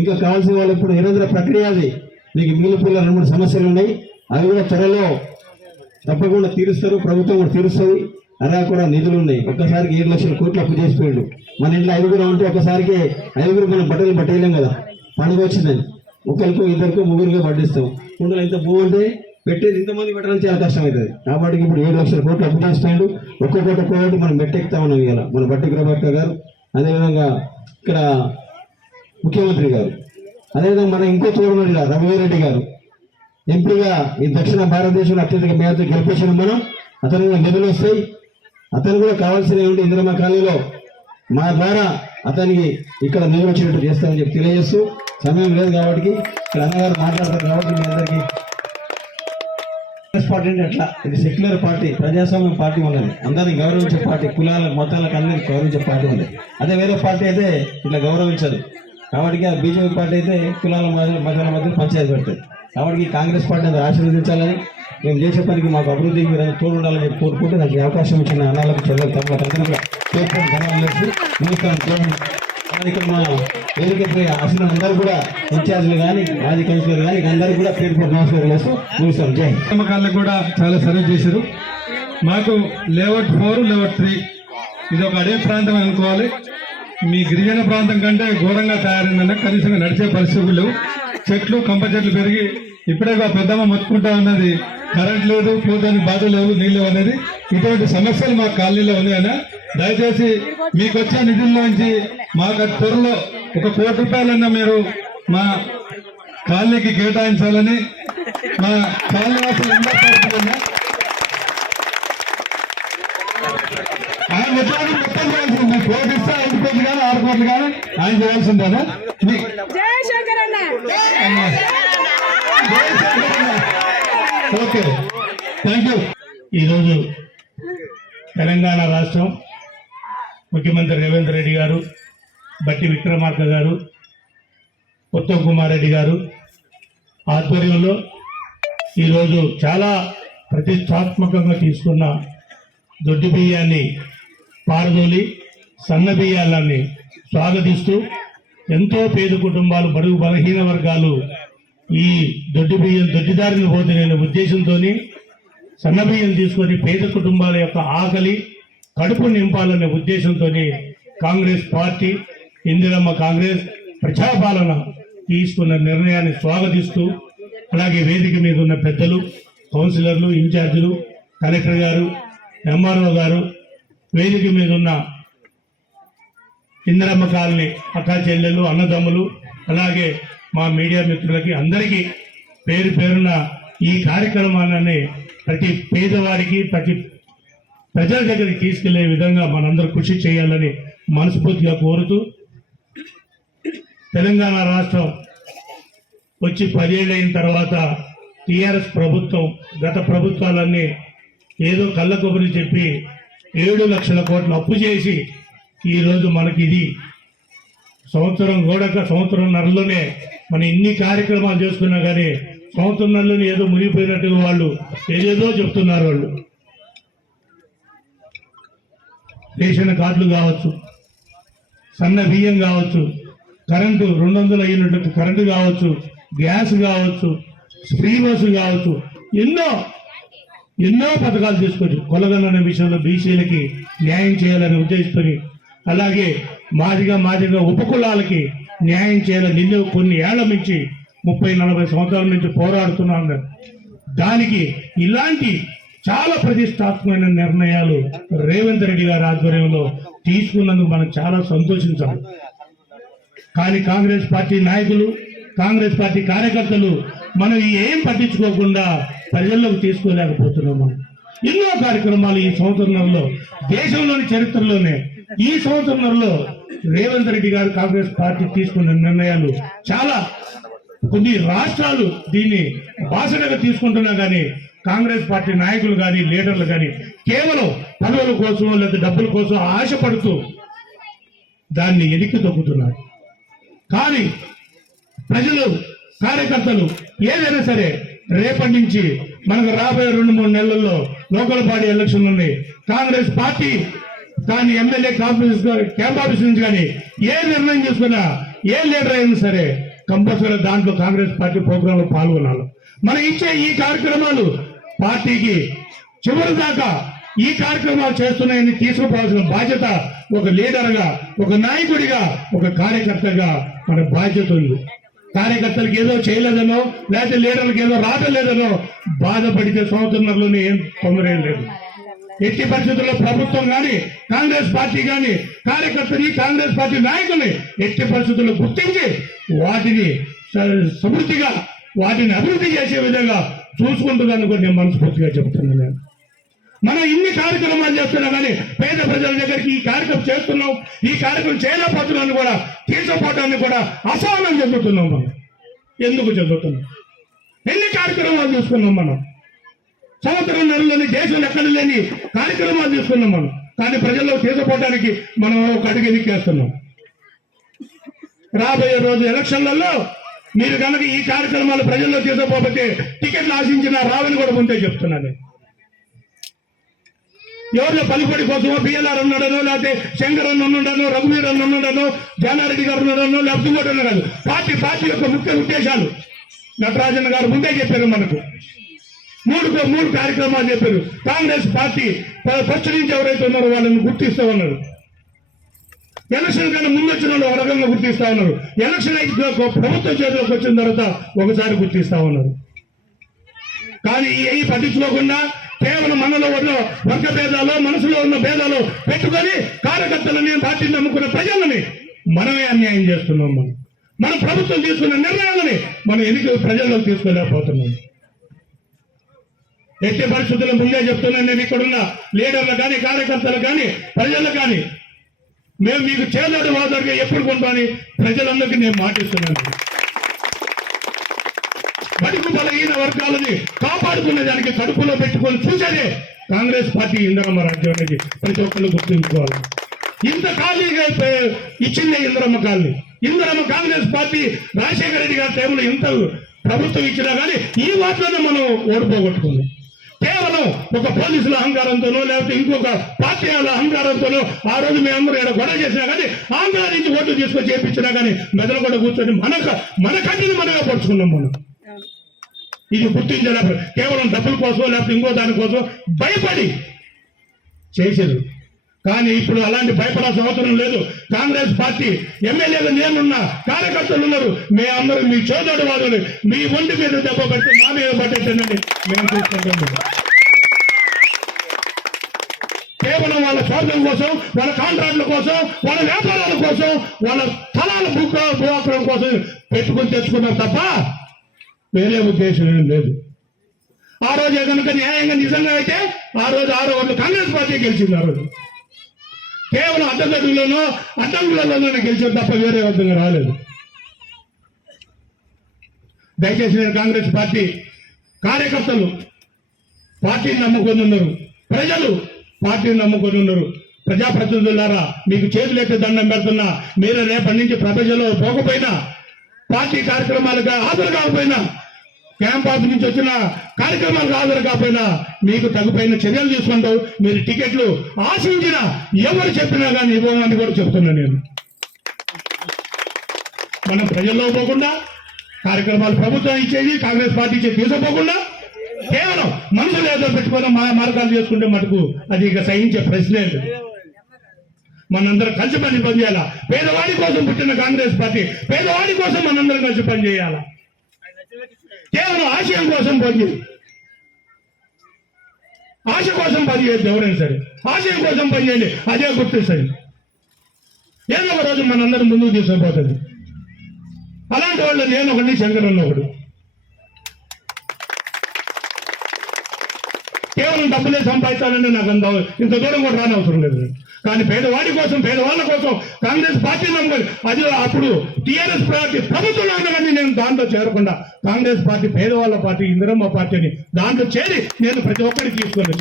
ఇంకా కావాల్సిన వాళ్ళు ఇప్పుడు నిరంతర ప్రక్రియ అది. మీకు మిగిలిపోయిన 2-3 సమస్యలు ఉన్నాయి, అవి కూడా త్వరలో తప్పకుండా తీరుస్తారు, ప్రభుత్వం కూడా తీరుస్తుంది. అలా కూడా నిధులు ఉన్నాయి. ఒక్కసారికి 7 లక్షల కోట్లు అప్పు చేసిపోయాడు. మన ఇంట్లో 5 ఉంటే ఒకసారికి 5 మనం బట్టలు పట్టేయలేం కదా. పండుగ వచ్చిందని ఒకరికో, ఇద్దరికో, ముగ్గురికో పట్టిస్తాం. కుండలు ఇంత పువ్వు అంటే పెట్టేది ఇంతమంది పెట్టడం చాలా కష్టమవుతుంది. కాబట్టి ఇప్పుడు 7 లక్షల కోట్లు అప్పు చేసిపోయాడు. ఒక్కొక్కటి మనం మెట్టెక్కుతా ఉన్నాం ఇవాళ. మన బట్టి ప్రభాకర్ గారు, అదేవిధంగా ఇక్కడ ముఖ్యమంత్రి గారు, అదేవిధంగా మన ఇంకో తోడుమల్లి రఘువీరెడ్డి గారు ఎంపీగా ఈ దక్షిణ భారతదేశంలో అత్యధిక మేరతో గెలిపించిన మనం. అతను కూడా నిధులు వస్తాయి, అతను కూడా కావాల్సినవి ఉంటే ఇందిరమ్మ కాలనీలో మా ద్వారా అతనికి ఇక్కడ నిధులు వచ్చినట్టు చేస్తామని చెప్పి తెలియజేస్తూ, సమయం లేదు కాబట్టి ఇక్కడ అన్నగారు మాట్లాడతారు కాబట్టి మీ అందరికీ కాంగ్రెస్ పార్టీ అంటే అట్లా, ఇది సెక్యులర్ పార్టీ, ప్రజాస్వామ్యం పార్టీ ఉన్నది, అందరినీ గౌరవించే పార్టీ, కులాలకు మతాలకు అందరినీ గౌరవించే పార్టీ ఉంది. అదే వేరే పార్టీ అయితే ఇట్లా గౌరవించదు. కాబట్టి బీజేపీ పార్టీ అయితే కులాల మతాల మధ్య పంచాయతీ పెడుతుంది. కాబట్టి కాంగ్రెస్ పార్టీ ఆశీర్వదించాలని, మేము చేసే పనికి మాకు అభివృద్ధికి మీరు తోడు ఉండాలని చెప్పి కోరుకుంటూ నాకు అవకాశం ఇచ్చిన అన్నాలకు, చెల్లెలు, తమ్ములకు అందరూ కూడా పేర్కొని ధన్యవాదాలు చేసి ముగిస్తాను. ఇక్కడ మా వేదికపై అసలు అందరూ కూడా ఇన్ఛార్జీలు కానీ, మాజీ కౌన్సిలర్ కానీ అందరూ కూడా పేర్కొని నమస్కారం చేస్తూ ముగిస్తాను. జై హింద్. కూడా చాలా సర్వే చేశారు. మాకు లేఅవుట్ 4, లేఅవుట్ 3 ఇది ఒక అడవి ప్రాంతం అనుకోవాలి. మీ గిరిజన ప్రాంతం కంటే ఘోరంగా తయారైందన్న, కనీసం నడిచే పరిస్థితులు లేవు. చెట్లు కంప చెట్లు పెరిగి ఇప్పుడే పెద్దమ్మ మొత్తుకుంటా ఉన్నది, కరెంట్ లేదు, పోతానికి బాధ లేవు, నీళ్లు అనేది. ఇటువంటి సమస్యలు మా కాలనీలో ఉన్నాయన్న. దయచేసి మీకు వచ్చే నిధుల్లోంచి మాకు త్వరలో 1 కోటి రూపాయలన్నా మీరు మా కాలనీకి కేటాయించాలని మా కాలనీ వాసులు ఆయన మొత్తం చేయాల్సింది. 1 కోటి ఇస్తే 5 కోట్లు కానీ 6 కోట్లు కానీ ఆయన చేయాల్సిందేనా? Okay, thank you. ఈరోజు తెలంగాణ రాష్ట్రం ముఖ్యమంత్రి రేవంత్ రెడ్డి గారు, బట్టి విక్రమార్క గారు, ఉత్తమ్ కుమార్ రెడ్డి గారు ఆధ్వర్యంలో ఈరోజు చాలా ప్రతిష్టాత్మకంగా తీసుకున్న దొడ్డి బియ్యాన్ని పారదోలి సన్న బియ్యాలని స్వాగతిస్తూ ఎంతో పేద కుటుంబాలు, బడుగు బలహీన వర్గాలు ఈ దొడ్డి బియ్యం దొడ్డిదారిని పోతున్న ఉద్దేశంతో సన్న బియ్యం తీసుకొని పేద కుటుంబాల యొక్క ఆకలి కడుపు నింపాలనే ఉద్దేశంతో కాంగ్రెస్ పార్టీ, ఇందిరమ్మ కాంగ్రెస్ ప్రజాపాలన తీసుకున్న నిర్ణయాన్ని స్వాగతిస్తూ, అలాగే వేదిక మీద ఉన్న పెద్దలు, కౌన్సిలర్లు, ఇన్ఛార్జీలు, కలెక్టర్ గారు, ఎంఆర్ఓ గారు, వేదిక మీద ఉన్న ఇందిరమ్మ కాలనీ అక్కా చెల్లెలు, అన్నదమ్ములు, అలాగే మా మీడియా మిత్రులకి అందరికీ పేరు పేరున ఈ కార్యక్రమాన్ని ప్రతి పేదవాడికి, ప్రతి ప్రజల దగ్గరికి తీసుకెళ్లే విధంగా మనందరూ కృషి చేయాలని మనస్ఫూర్తిగా కోరుతూ, తెలంగాణ రాష్ట్రం వచ్చి 10 ఏళ్ళు అయిన తర్వాత టీఆర్ఎస్ ప్రభుత్వం గత ప్రభుత్వాలన్నీ ఏదో కళ్ళ కొబ్బరి చెప్పి 7 లక్షల కోట్లు అప్పు చేసి ఈరోజు మనకి ఇది సంవత్సరంన్నరలోనే మనం ఇన్ని కార్యక్రమాలు చేసుకున్నా కానీ సంవత్సరంలోనే ఏదో మునిగిపోయినట్టుగా వాళ్ళు ఏదేదో చెప్తున్నారు. వాళ్ళు రేషన్ కార్డులు కావచ్చు, సన్న బియ్యం కావచ్చు, కరెంటు 200 అయినట్టు కరెంటు కావచ్చు, గ్యాస్ కావచ్చు, ఫ్రీ బస్సు కావచ్చు, ఎన్నో పథకాలు తీసుకొని కొలగన్న విషయంలో బీసీలకి న్యాయం చేయాలని ఉద్దేశించుకొని, అలాగే మాదిగా ఉపకులాలకి న్యాయం చేయాలని నిన్న కొన్ని ఏళ్ల నుంచి 30-40 సంవత్సరాల నుంచి పోరాడుతున్నాను. దానికి ఇలాంటి చాలా ప్రతిష్టాత్మకమైన నిర్ణయాలు రేవంత్ రెడ్డి గారి ఆధ్వర్యంలో తీసుకున్నందుకు మనం చాలా సంతోషించాలి. కానీ కాంగ్రెస్ పార్టీ నాయకులు, కాంగ్రెస్ పార్టీ కార్యకర్తలు మనం ఏం పట్టించుకోకుండా ప్రజల్లోకి తీసుకోలేకపోతున్నాం. మనం ఎన్నో కార్యక్రమాలు ఈ సంవత్సరంలో, దేశంలోని చరిత్రలోనే ఈ సంవత్సరంలో రేవంత్ రెడ్డి గారు కాంగ్రెస్ పార్టీ తీసుకున్న నిర్ణయాలు చాలా, కొన్ని రాష్ట్రాలు దీన్ని బాసటగా తీసుకుంటున్నా కానీ కాంగ్రెస్ పార్టీ నాయకులు కానీ లీడర్లు కానీ కేవలం పదవుల కోసం లేదా డబ్బుల కోసం ఆశపడుతూ దాన్ని ఎనికి తొక్కుతున్నారు. కానీ ప్రజలు, కార్యకర్తలు ఏదైనా సరే రేపటి నుంచి మనకు రాబోయే 2-3 నెలల్లో లోకల్ బాడీ ఎలక్షన్లు ఉన్నాయి. కాంగ్రెస్ పార్టీ దాని ఎమ్మెల్యే క్యాంప్ ఆఫీస్ నుంచి కానీ ఏ నిర్ణయం తీసుకున్నా, ఏ లీడర్ అయినా సరే కంపల్సరీ దాంట్లో కాంగ్రెస్ పార్టీ ప్రోగ్రాంలో పాల్గొనాలి. మనం ఇచ్చే ఈ కార్యక్రమాలు పార్టీకి చివరి దాకా ఈ కార్యక్రమాలు చేస్తున్నాయని తీసుకుపోవాల్సిన బాధ్యత ఒక లీడర్గా, ఒక నాయకుడిగా, ఒక కార్యకర్తగా మన బాధ్యత ఉంది. కార్యకర్తలకు ఏదో చేయలేదనో లేకపోతే లీడర్లకు ఏదో రావట్లేదనో బాధపడితే సంవత్సరంలోనే ఏం తొందర ఏం లేదు. ఎట్టి పరిస్థితుల్లో ప్రభుత్వం కానీ, కాంగ్రెస్ పార్టీ కానీ కార్యకర్తని, కాంగ్రెస్ పార్టీ నాయకుల్ని ఎట్టి పరిస్థితుల్లో గుర్తించి వాటిని సమృద్ధిగా, వాటిని అభివృద్ధి చేసే విధంగా చూసుకుంటుందని కూడా నేను మనస్ఫూర్తిగా చెబుతున్నాను. నేను మనం ఇన్ని కార్యక్రమాలు చేస్తున్నాం కానీ పేద ప్రజల దగ్గరికి ఈ కార్యక్రమం చేస్తున్నాం, ఈ కార్యక్రమం చేయలేకపోతున్నాను కూడా తీసుకుపోవటాన్ని కూడా అసహనం చెందుతున్నాం. మనం ఎందుకు చెందుతున్నాం? ఎన్ని కార్యక్రమాలు చూసుకున్నాం మనం, సంవత్సరంన్నరలోని దేశంలో ఎక్కడ లేని కార్యక్రమాలు తీసుకున్నాం మనం. కానీ ప్రజల్లో తీసుకుపోవడానికి మనం ఒక అడుగు ఎన్నికేస్తున్నాం. రాబోయే రోజు ఎలక్షన్లలో మీరు కనుక ఈ కార్యక్రమాలు ప్రజల్లో తీసుకుపోతే టికెట్లు ఆశించిన రావని కూడా ముందే చెప్తున్నాను. ఎవరిలో పలుపడి కోసమో బిఎల్ఆర్ ఉన్నాడనో, లేకపోతే శంకర్ అన్న ఉన్నాడనో, రఘువీర్ అన్న ఉన్నాడనో, జానారెడ్డి గారు ఉన్నాడనో, లేకపోతే ఇంకోటి ఉన్నాడు. పార్టీ యొక్క ముఖ్య ఉద్దేశాలు నటరాజన్ గారు ముందే చెప్పారు. మనకు మూడు కార్యక్రమాలు చెప్పారు. కాంగ్రెస్ పార్టీ ఫస్ట్ నుంచి ఎవరైతే ఉన్నారో వాళ్ళని గుర్తిస్తా ఉన్నారు. ఎలక్షన్ కన్నా ముందు వచ్చిన వాళ్ళు ఒక రకంగా గుర్తిస్తా ఉన్నారు. ఎలక్షన్ అయితే ప్రభుత్వం చేతిలోకి వచ్చిన తర్వాత ఒకసారి గుర్తిస్తా ఉన్నారు. కానీ ఈ పట్టించుకోకుండా కేవలం మనలో ఉన్న వర్గ భేదాలు, మనసులో ఉన్న భేదాలు పెట్టుకొని కార్యకర్తలని, పార్టీని నమ్ముకున్న ప్రజలని మనమే అన్యాయం చేస్తున్నాం. మన ప్రభుత్వం తీసుకున్న నిర్ణయాలని మనం ఎందుకు ప్రజల్లోకి తీసుకోలేకపోతున్నాం. ఎట్టి పరిస్థితుల్లో ముందే చెప్తున్నాను, నేను ఇక్కడున్న లీడర్లు కానీ, కార్యకర్తలు కానీ, ప్రజలు కానీ, మేము మీకు చేదోడు వాదోడుగా ఎప్పుడు కొంటామని ప్రజలందరికీ నేను మాటిస్తున్నాను. బడుగు బలహీన వర్గాలని కాపాడుకునే దానికి కడుపులో పెట్టుకొని చూసేదే కాంగ్రెస్ పార్టీ ఇందిరమ్మ రాజ్యం అనేది ప్రతి ఒక్కరు గుర్తుంచుకోవాలి. ఇంత ఖాళీగా ఇచ్చిందే ఇందిరమ్మ కాలనీ. ఇందిరమ్మ కాంగ్రెస్ పార్టీ రాజశేఖర రెడ్డి గారి టైంలో ఇంత ప్రభుత్వం ఇచ్చినా కానీ ఈ వాటిలోనే మనం ఓడిపోగొట్టుకుంది. కేవలం ఒక పోలీసుల అహంకారంతోనో లేకపోతే ఇంకొక పార్టీ అహంకారంతోనో ఆ రోజు మేమందరూ ఇక్కడ గొడవ చేసినా కానీ ఆంధ్ర నుంచి ఓట్లు తీసుకొని చేపించినా కానీ మెదలు కూడా కూర్చొని మన కంటిని మనమే పరుచుకున్నాం. మనం ఇది గుర్తించాలి. కేవలం డబ్బుల కోసం లేకపోతే ఇంకో దానికోసం భయపడి చేసేది. కానీ ఇప్పుడు అలాంటి భయపడాల్సిన అవసరం లేదు. కాంగ్రెస్ పార్టీ ఎమ్మెల్యేలు నేనున్నా, కార్యకర్తలు ఉన్నారు. మేమందరూ మీ చోదోడు వాళ్ళు మీ ఒంటి మీద దెబ్బ పడితే మా మీద పట్టేటండి మేము చూసుకుంటాం. కేవలం వాళ్ళ స్వార్థం కోసం, వాళ్ళ కాంట్రాక్టుల కోసం, వాళ్ళ వ్యాపారాల కోసం, వాళ్ళ స్థలాల భూఆక్రమణ కోసం పెట్టుకుని తెచ్చుకున్నారు తప్ప వేరే ఉద్దేశం ఏం లేదు. ఆ రోజు కనుక న్యాయంగా నిజంగా అయితే ఆ రోజు 6 ఓట్లు కాంగ్రెస్ పార్టీ గెలిచింది. ఆ రోజు కేవలం అడ్డంకులలోనే గెలిచారు తప్ప వేరే విధంగా రాలేదు. దయచేసి నేను కాంగ్రెస్ పార్టీ కార్యకర్తలు పార్టీని నమ్ముకొని ఉన్నారు, ప్రజలు పార్టీని నమ్ముకొని ఉన్నారు. ప్రజాప్రతినిధులారా, మీకు చేతులెత్తి దండం పెడుతున్నా. మీరు రేపటి నుంచి ప్రజల్లో పోకపోయినా, పార్టీ కార్యక్రమాలకు హాజరు కాకపోయినా, క్యాంప్ ఆఫీస్ నుంచి వచ్చిన కార్యక్రమాలకు హాజరు కాకపోయినా మీకు తగిపోయిన చర్యలు తీసుకుంటావు. మీరు టికెట్లు ఆశించిన ఎవరు చెప్పినా కానీ ఇవ్వమని కూడా చెప్తున్నాను నేను. మనం ప్రజల్లో పోకుండా, కార్యక్రమాలు ప్రభుత్వం ఇచ్చేది కాంగ్రెస్ పార్టీ ఇచ్చేది తీసుకోకుండా కేవలం మనుషులు ఏదో పెట్టుకోవడం మార్గాలు చేసుకుంటే మటుకు అది ఇక సహించే ప్రశ్నే లేదు. మనందరం కలిసి పనిచేయాలా. పేదవాడి కోసం పుట్టిన కాంగ్రెస్ పార్టీ పేదవాడి కోసం మనందరం కలిసి పనిచేయాలా. కేవలం ఆశయం కోసం పనిచేయాలి, ఆశ కోసం పనిచేయద్దు. ఎవరైనా సరే ఆశయం కోసం పనిచేయండి, అదే గుర్తిస్తుంది. ఏదో ఒక రోజు మనందరం ముందుకు తీసుకుపోతుంది. అలాంటి వాళ్ళు నేను ఒకటి, శంకరన్న ఒకడు. కేవలం డబ్బులే సంపాదించాలని నాకు ఇంత దూరం కూడా రాని అవసరం లేదు. కానీ పేదవాడి కోసం, పేదవాళ్ళ కోసం కాంగ్రెస్ పార్టీ నమ్మకం. అది అప్పుడు టీఆర్ఎస్ పార్టీ ప్రభుత్వంలో ఉన్నా కానీ నేను దాంట్లో చేరకుండా కాంగ్రెస్ పార్టీ పేదవాళ్ళ పార్టీ, ఇందిరమ్మ పార్టీని దాంట్లో చేరి నేను ప్రతి ఒక్కరికి తీసుకొని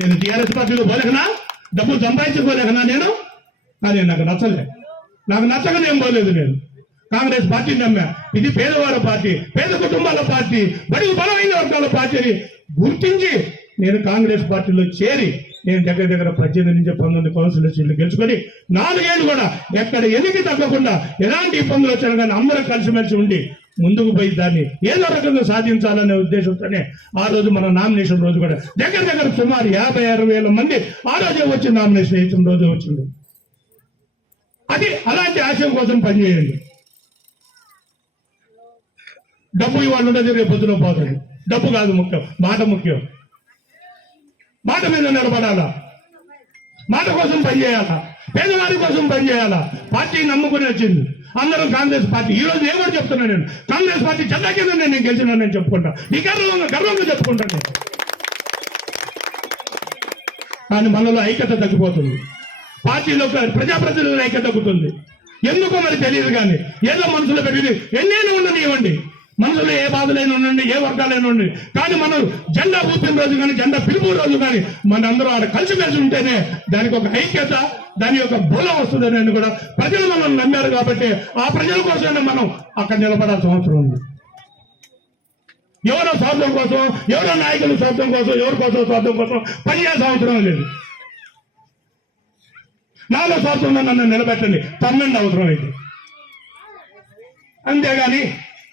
నేను టీఆర్ఎస్ పార్టీలో పోలేకనా, డబ్బులు సంపాదించుకోలేకనా నేను. కానీ నాకు నచ్చక నేను పోలేదు. నేను కాంగ్రెస్ పార్టీని నమ్మా. ఇది పేదవాళ్ళ పార్టీ, పేద కుటుంబాల పార్టీ, బడుగు బలమైన వర్గాల పార్టీని గుర్తించి నేను కాంగ్రెస్ పార్టీలో చేరి నేను దగ్గర 18 నుంచి 19 కౌన్సిలర్ సీట్లు గెలుచుకొని 4 ఏళ్ళు కూడా ఎక్కడ ఎన్నిక తగ్గకుండా ఎలాంటి ఇబ్బందులు వచ్చినా కానీ అందరం కలిసిమెలిసి ఉండి ముందుకు పోయి దాన్ని ఏదో రకంగా సాధించాలనే ఉద్దేశంతోనే ఆ రోజు మన నామినేషన్ రోజు కూడా దగ్గర సుమారు 56 వేల మంది ఆ రోజే వచ్చి నామినేషన్ వేసిన రోజు వచ్చింది. అది అలాంటి ఆశయం కోసం పనిచేయండి. డబ్బు ఇవాళ ఉండదు, రేపు పొద్దున పోతుంది. డబ్బు కాదు ముఖ్యం, మాట ముఖ్యం. మాట మీద నిలబడాలా, మాట కోసం పనిచేయాలా, పేదవారి కోసం పనిచేయాలా. పార్టీ నమ్ముకుని వచ్చింది అందరం కాంగ్రెస్ పార్టీ. ఈ రోజు ఏమో చెప్తున్నా, నేను కాంగ్రెస్ పార్టీ చెడ్డ కింద నేను గెలిచినా నేను చెప్పుకుంటా. ఈ గర్వంగా చెప్పుకుంటాను నేను. కానీ మనలో ఐక్యత తగ్గిపోతుంది, పార్టీలో ప్రజాప్రతినిధుల ఐక్యత తగ్గుతుంది. ఎందుకో మరి తెలియదు. కానీ ఏదో మనసులో పెట్టి ఎన్నేళ్ళు ఉండనివ్వండి, మనసులో ఏ బాధలైనా ఉండండి, ఏ వర్గాలైనా ఉండండి. కానీ మనం జెండా ఊపిన రోజు కానీ, జెండా పిలుపు రోజు కానీ మనందరూ ఆడ కలిసిమెలిసి ఉంటేనే దానికి ఒక ఐక్యత, దాని యొక్క బలం వస్తుందని కూడా ప్రజలు మనం నమ్మారు. కాబట్టి ఆ ప్రజల కోసమే మనం అక్కడ నిలబడాల్సిన అవసరం ఉంది. ఎవరో స్వార్థం కోసం, ఎవరో నాయకుల స్వార్థం కోసం, ఎవరి కోసం స్వార్థం కోసం పనిచేయాల్సిన అవసరం లేదు. నాలో స్వార్థం నన్ను నిలబెట్టండి, తమ్మండి అవసరం అయితే. అంతేగాని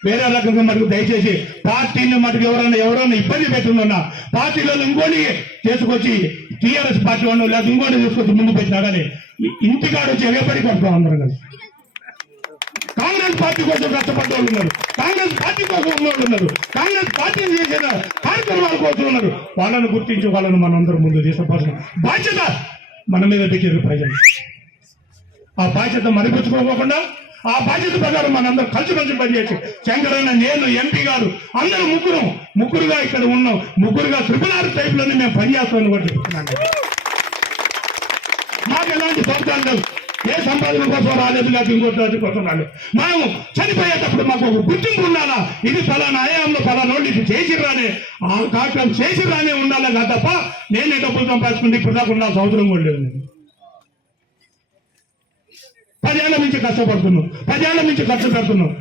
వేరే రకంగా మనకు దయచేసి పార్టీని మటుకు ఎవరైనా ఇబ్బంది పెట్టుకున్నా పార్టీలో ఇంకోటి చేసుకొచ్చి టీఆర్ఎస్ పార్టీ వాళ్ళు లేదా ఇంకోటి తీసుకొచ్చి ముందు పెట్టినా కానీ ఇంటికాడ వచ్చి ఎగబడి కొడతాం అందరం కలిసి. కాంగ్రెస్ పార్టీ కోసం కష్టపడ్డ వాళ్ళు ఉన్నారు, కాంగ్రెస్ పార్టీ కోసం ఉన్నవాళ్ళు ఉన్నారు, కాంగ్రెస్ పార్టీ చేసిన కార్యక్రమాల కోసం ఉన్నారు. వాళ్ళని గుర్తించి వాళ్ళని మనందరం ముందు తీసుకోవాల్సిన బాధ్యత మన మీద పెట్టారు ప్రజలు. ఆ బాధ్యత మరిపుచ్చుకోకుండా ఆ బాధ్యత ప్రకారం మనందరం కలిసి పనిచేసి శంకరన్న, నేను, ఎంపీ గారు అందరూ ముగ్గురుగా ఇక్కడ ఉన్నాం. ముగ్గురుగా RRR టైప్ లోనే మేము పనిచేస్తామని కూడా చెప్తున్నాను. మాకు ఎలాంటి స్వార్థాలు లేవు, ఏ సంపాదన కోసం రాలేదు, లేకపోతే ఇంకోటి కోసం రాలేదు. మనం చనిపోయేటప్పుడు మాకు ఒక గుర్తింపు ఉండాలా, ఇది ఫలానా ఆయాంలో ఫలానోళ్ళు ఇది చేసిర్రానే, ఆ కార్యక్రమం చేసిర్రానే ఉండాలా కదా తప్ప నేనే డబ్బులు సంపాదించుకుంటే ఇప్పుడు దాకా ఉండాల్సిన అవసరం కూడా లేదు. 10 ఏళ్ల నుంచి కష్టపడుతున్నాం, 10 ఏళ్ల నుంచి ఖర్చు పెడుతున్నాం.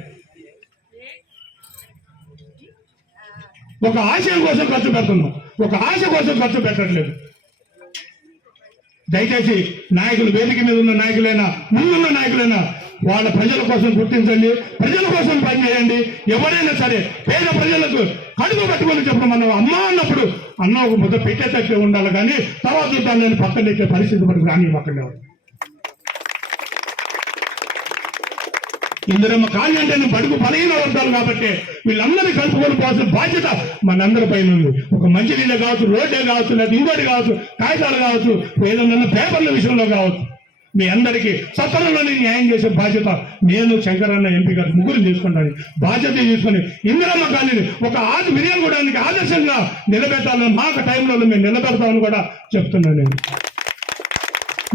ఒక ఆశయం కోసం ఖర్చు పెడుతున్నాం, ఒక ఆశ కోసం ఖర్చు పెట్టట్లేదు. దయచేసి నాయకులు, వేదిక మీద ఉన్న నాయకులైనా ముందున్న నాయకులైనా వాళ్ళ ప్రజల కోసం గుర్తించండి, ప్రజల కోసం పనిచేయండి. ఎవరైనా సరే పేద ప్రజలకు కడుపు పట్టుకొని చెప్పడం, మనం అమ్మ అన్నప్పుడు అన్న ఒక ముద్ద పెట్టేటట్టు ఉండాలి, కానీ తర్వాత దాన్ని పక్కన పెట్టే పరిస్థితి మనకు రాని పక్కనే. ఇందిరమ్మ కాలనీ అంటే బడుగు బలహీన వర్గాలు కాబట్టి వీళ్ళందరినీ కలుపుకొని పోవాల్సిన బాధ్యత మనందరి పైన ఉంది. ఒక మంచినీళ్ళే కావచ్చు, రోడ్డే కావచ్చు, లేదా ఇంకోటి కావచ్చు, కాగితాలు కావచ్చు, ఏదైనా పేపర్ల విషయంలో కావచ్చు, మీ అందరికీ సత్వరంలోనే న్యాయం చేసే బాధ్యత నేను, శంకరన్న, ఎంపీ గారు ముగ్గురు తీసుకుంటాను. బాధ్యత తీసుకొని ఇందిరమ్మ కాలనీని ఒక మిర్యాలగూడానికి ఆదర్శంగా నిలబెట్టాలని మాకు టైంలో మేము నిలబెడతామని కూడా చెప్తున్నాను. నేను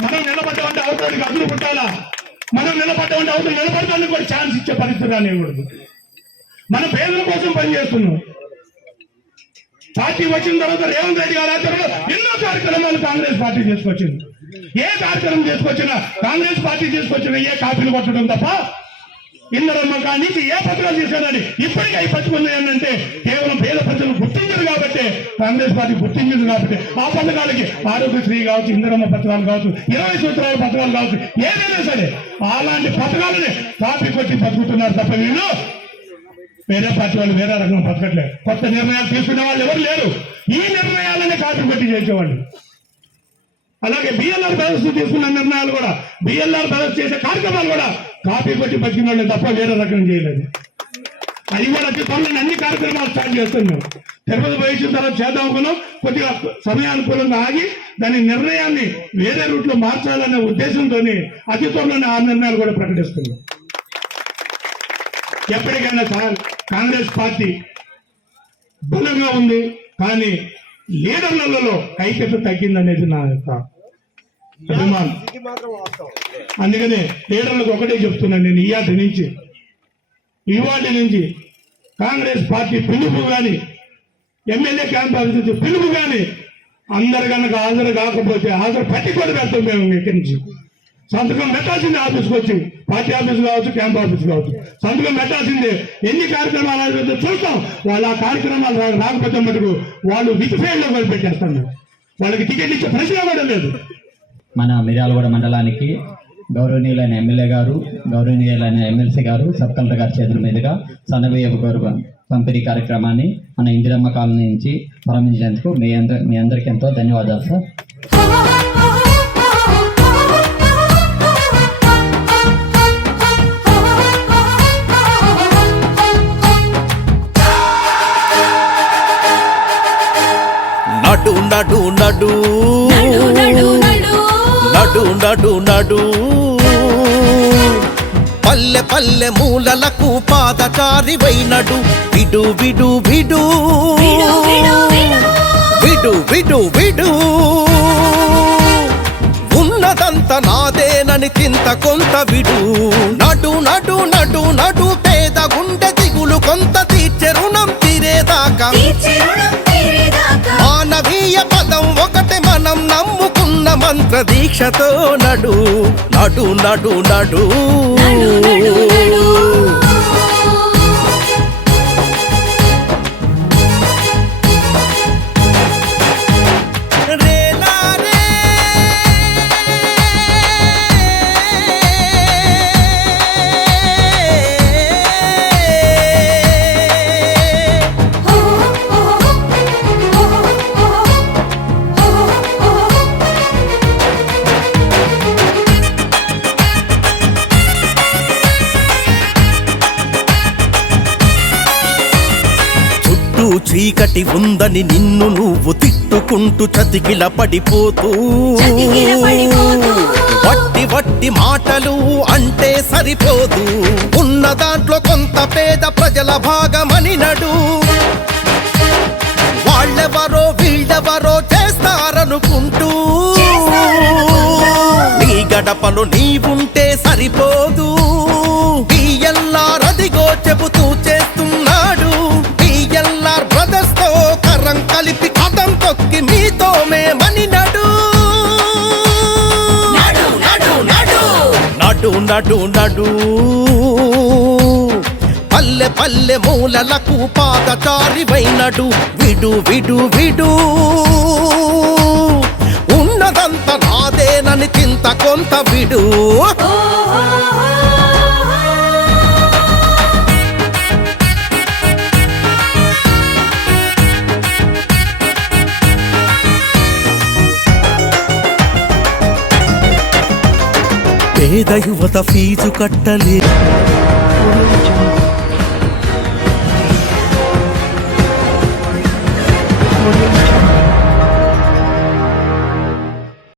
మనం నిలబడ్డామంటే అవతలకి అదులు పుట్టాలా, మనం నిలబడ్డామంటే అవతల నిలబడటానికి కూడా ఛాన్స్ ఇచ్చే పరిస్థితి రానివ్వకూడదు. మన పేదల కోసం పనిచేస్తున్నాం. పార్టీ వచ్చిన తర్వాత రేవంత్ రెడ్డి గారి ఆధ్వర్యంలో ఎన్నో కార్యక్రమాలు కాంగ్రెస్ పార్టీ తీసుకొచ్చింది. ఏ కార్యక్రమం తీసుకొచ్చినా కాంగ్రెస్ పార్టీ తీసుకొచ్చినా ఏ కాపీలు కొట్టడం తప్ప ఇందిరమ్మ కాడి నుంచి ఏ పథకాలు తీసుకున్నారని ఇప్పటికీ అవి పట్టుకుంది ఏంటంటే కేవలం పేద ప్రజలు గుర్తించరు కాబట్టి, కాంగ్రెస్ పార్టీ గుర్తించింది కాబట్టి ఆ పథకాలకి ఆరోగ్యశ్రీ కావచ్చు, ఇందిరమ్మ పథకాలు కావచ్చు, 20 సంవత్సరాల పథకాలు కావచ్చు, ఏదైనా సరే అలాంటి పథకాలని కాపీ కొట్టి బతుకుతున్నారు తప్ప వీళ్ళు వేరే పార్టీ వాళ్ళు వేరే రకంగా బతకట్లేదు. కొత్త నిర్ణయాలు తీసుకునే వాళ్ళు ఎవరు లేరు. ఈ నిర్ణయాలనే కాపీ కొట్టి చేసేవాళ్ళు. అలాగే BLR బ్యాలెన్స్ తీసుకున్న నిర్ణయాలు కూడా, BLR బ్యాలెన్స్ చేసే కార్యక్రమాలు కూడా కాపీ కొట్టి బతికిన వాళ్ళు తప్ప వేరే రకం చేయలేదు. అది కూడా అతి త్వరలో అన్ని కార్యక్రమాలు స్టార్ట్ చేస్తున్నాం. తిరుపతి పోయించిన తర్వాత చేద్దాం అనుకున్నాం, కొద్దిగా సమయానుకూలంగా ఆగి దాని నిర్ణయాన్ని వేరే రూట్లో మార్చాలనే ఉద్దేశంతో అతి త్వరలోనే ఆ నిర్ణయాలు కూడా ప్రకటిస్తున్నాం. ఎప్పటికైనా సార్ కాంగ్రెస్ పార్టీ బలంగా ఉంది, కానీ లీడర్లలో ఐక్యత తగ్గిందనేది నా యొక్క అభిమానం. అందుకనే లీడర్లకు ఒకటే చెప్తున్నాను నేను, ఇవాటి నుంచి కాంగ్రెస్ పార్టీ పిలుపు కానీ, ఎమ్మెల్యే క్యాంప్ పిలుపు కానీ అందరు కనుక హాజరు కాకపోతే హాజరు పట్టి కూడా పెడతాం మేము. ఇక్కడి నుంచి సంతకం పెట్టాల్సిందే, ఆఫీస్కి వచ్చి పార్టీ ఆఫీస్ కావచ్చు, క్యాంప్ ఆఫీస్ కావచ్చు, సంతకం పెట్టాల్సిందే. ఎన్ని కార్యక్రమాలు చూస్తాం, వాళ్ళు ఆ కార్యక్రమాలు రాకపోతే మటుకు వాళ్ళు విత్ఫెయిల్లో కూడా పెట్టేస్తాం. వాళ్ళకి టికెట్ ఇచ్చే ప్రశ్న కూడా లేదు. మన మిర్యాలగూడ మండలానికి గౌరవనీయులైన ఎమ్మెల్యే గారు, గౌరవనీయులైన ఎమ్మెల్సీ గారు, సబ్ కలెక్టర్ గారి చేతుల మీదుగా సన్నబియ్యపు గౌరవ పంపిణీ కార్యక్రమాన్ని మన ఇందిరమ్మ కాలనీ నుంచి ప్రారంభించినందుకు మీ అందరికీ ఎంతో ధన్యవాదాలు సార్. నడు నడు నడు నడు నడు నడు పల్లె పల్లె మూలలకు పాదచారి వైనడు విడు విడు విడు విడు విడు విడు ఉన్నదంత నాదేనని చింత కొంత విడు. నడు నడు నడు నడు పేద గుండె దిగులు కొంత తీర్చె రుణం తీరేదాకా. మానవీయ పదం ఒకటి మనం నమ్ముకున్న మంత్ర దీక్షతో నడు నడు నడు నడు. చుట్టూ చీకటి ఉందని నిన్ను నువ్వు తిట్టుకుంటూ చతికిల పడిపోతూ వట్టి వట్టి మాటలు అంటే సరిపోదు, ఉన్న దాంట్లో కొంత పేద ప్రజల భాగమని నడు. వాళ్ళెవరో వీళ్ళెవరో చేస్తారనుకుంటూ నీ గడపలో నీవుంటే సరిపోదు. బిఎల్ఆర్ అదిగో చెబుతూ చేస్తున్నాడు. బిఎల్ఆర్ బ్రదర్స్ తో కరం కలిపి కథం తొక్కి మీతో మేమని నడు. నడు నడు నడు పల్లె పల్లె మూలలకు పాదచారివైనడు. విడు విడు విడు ఉన్నదంత నాదేనని చింత కొంత విడు. పేద యువత ఫీజు కట్టలే Audio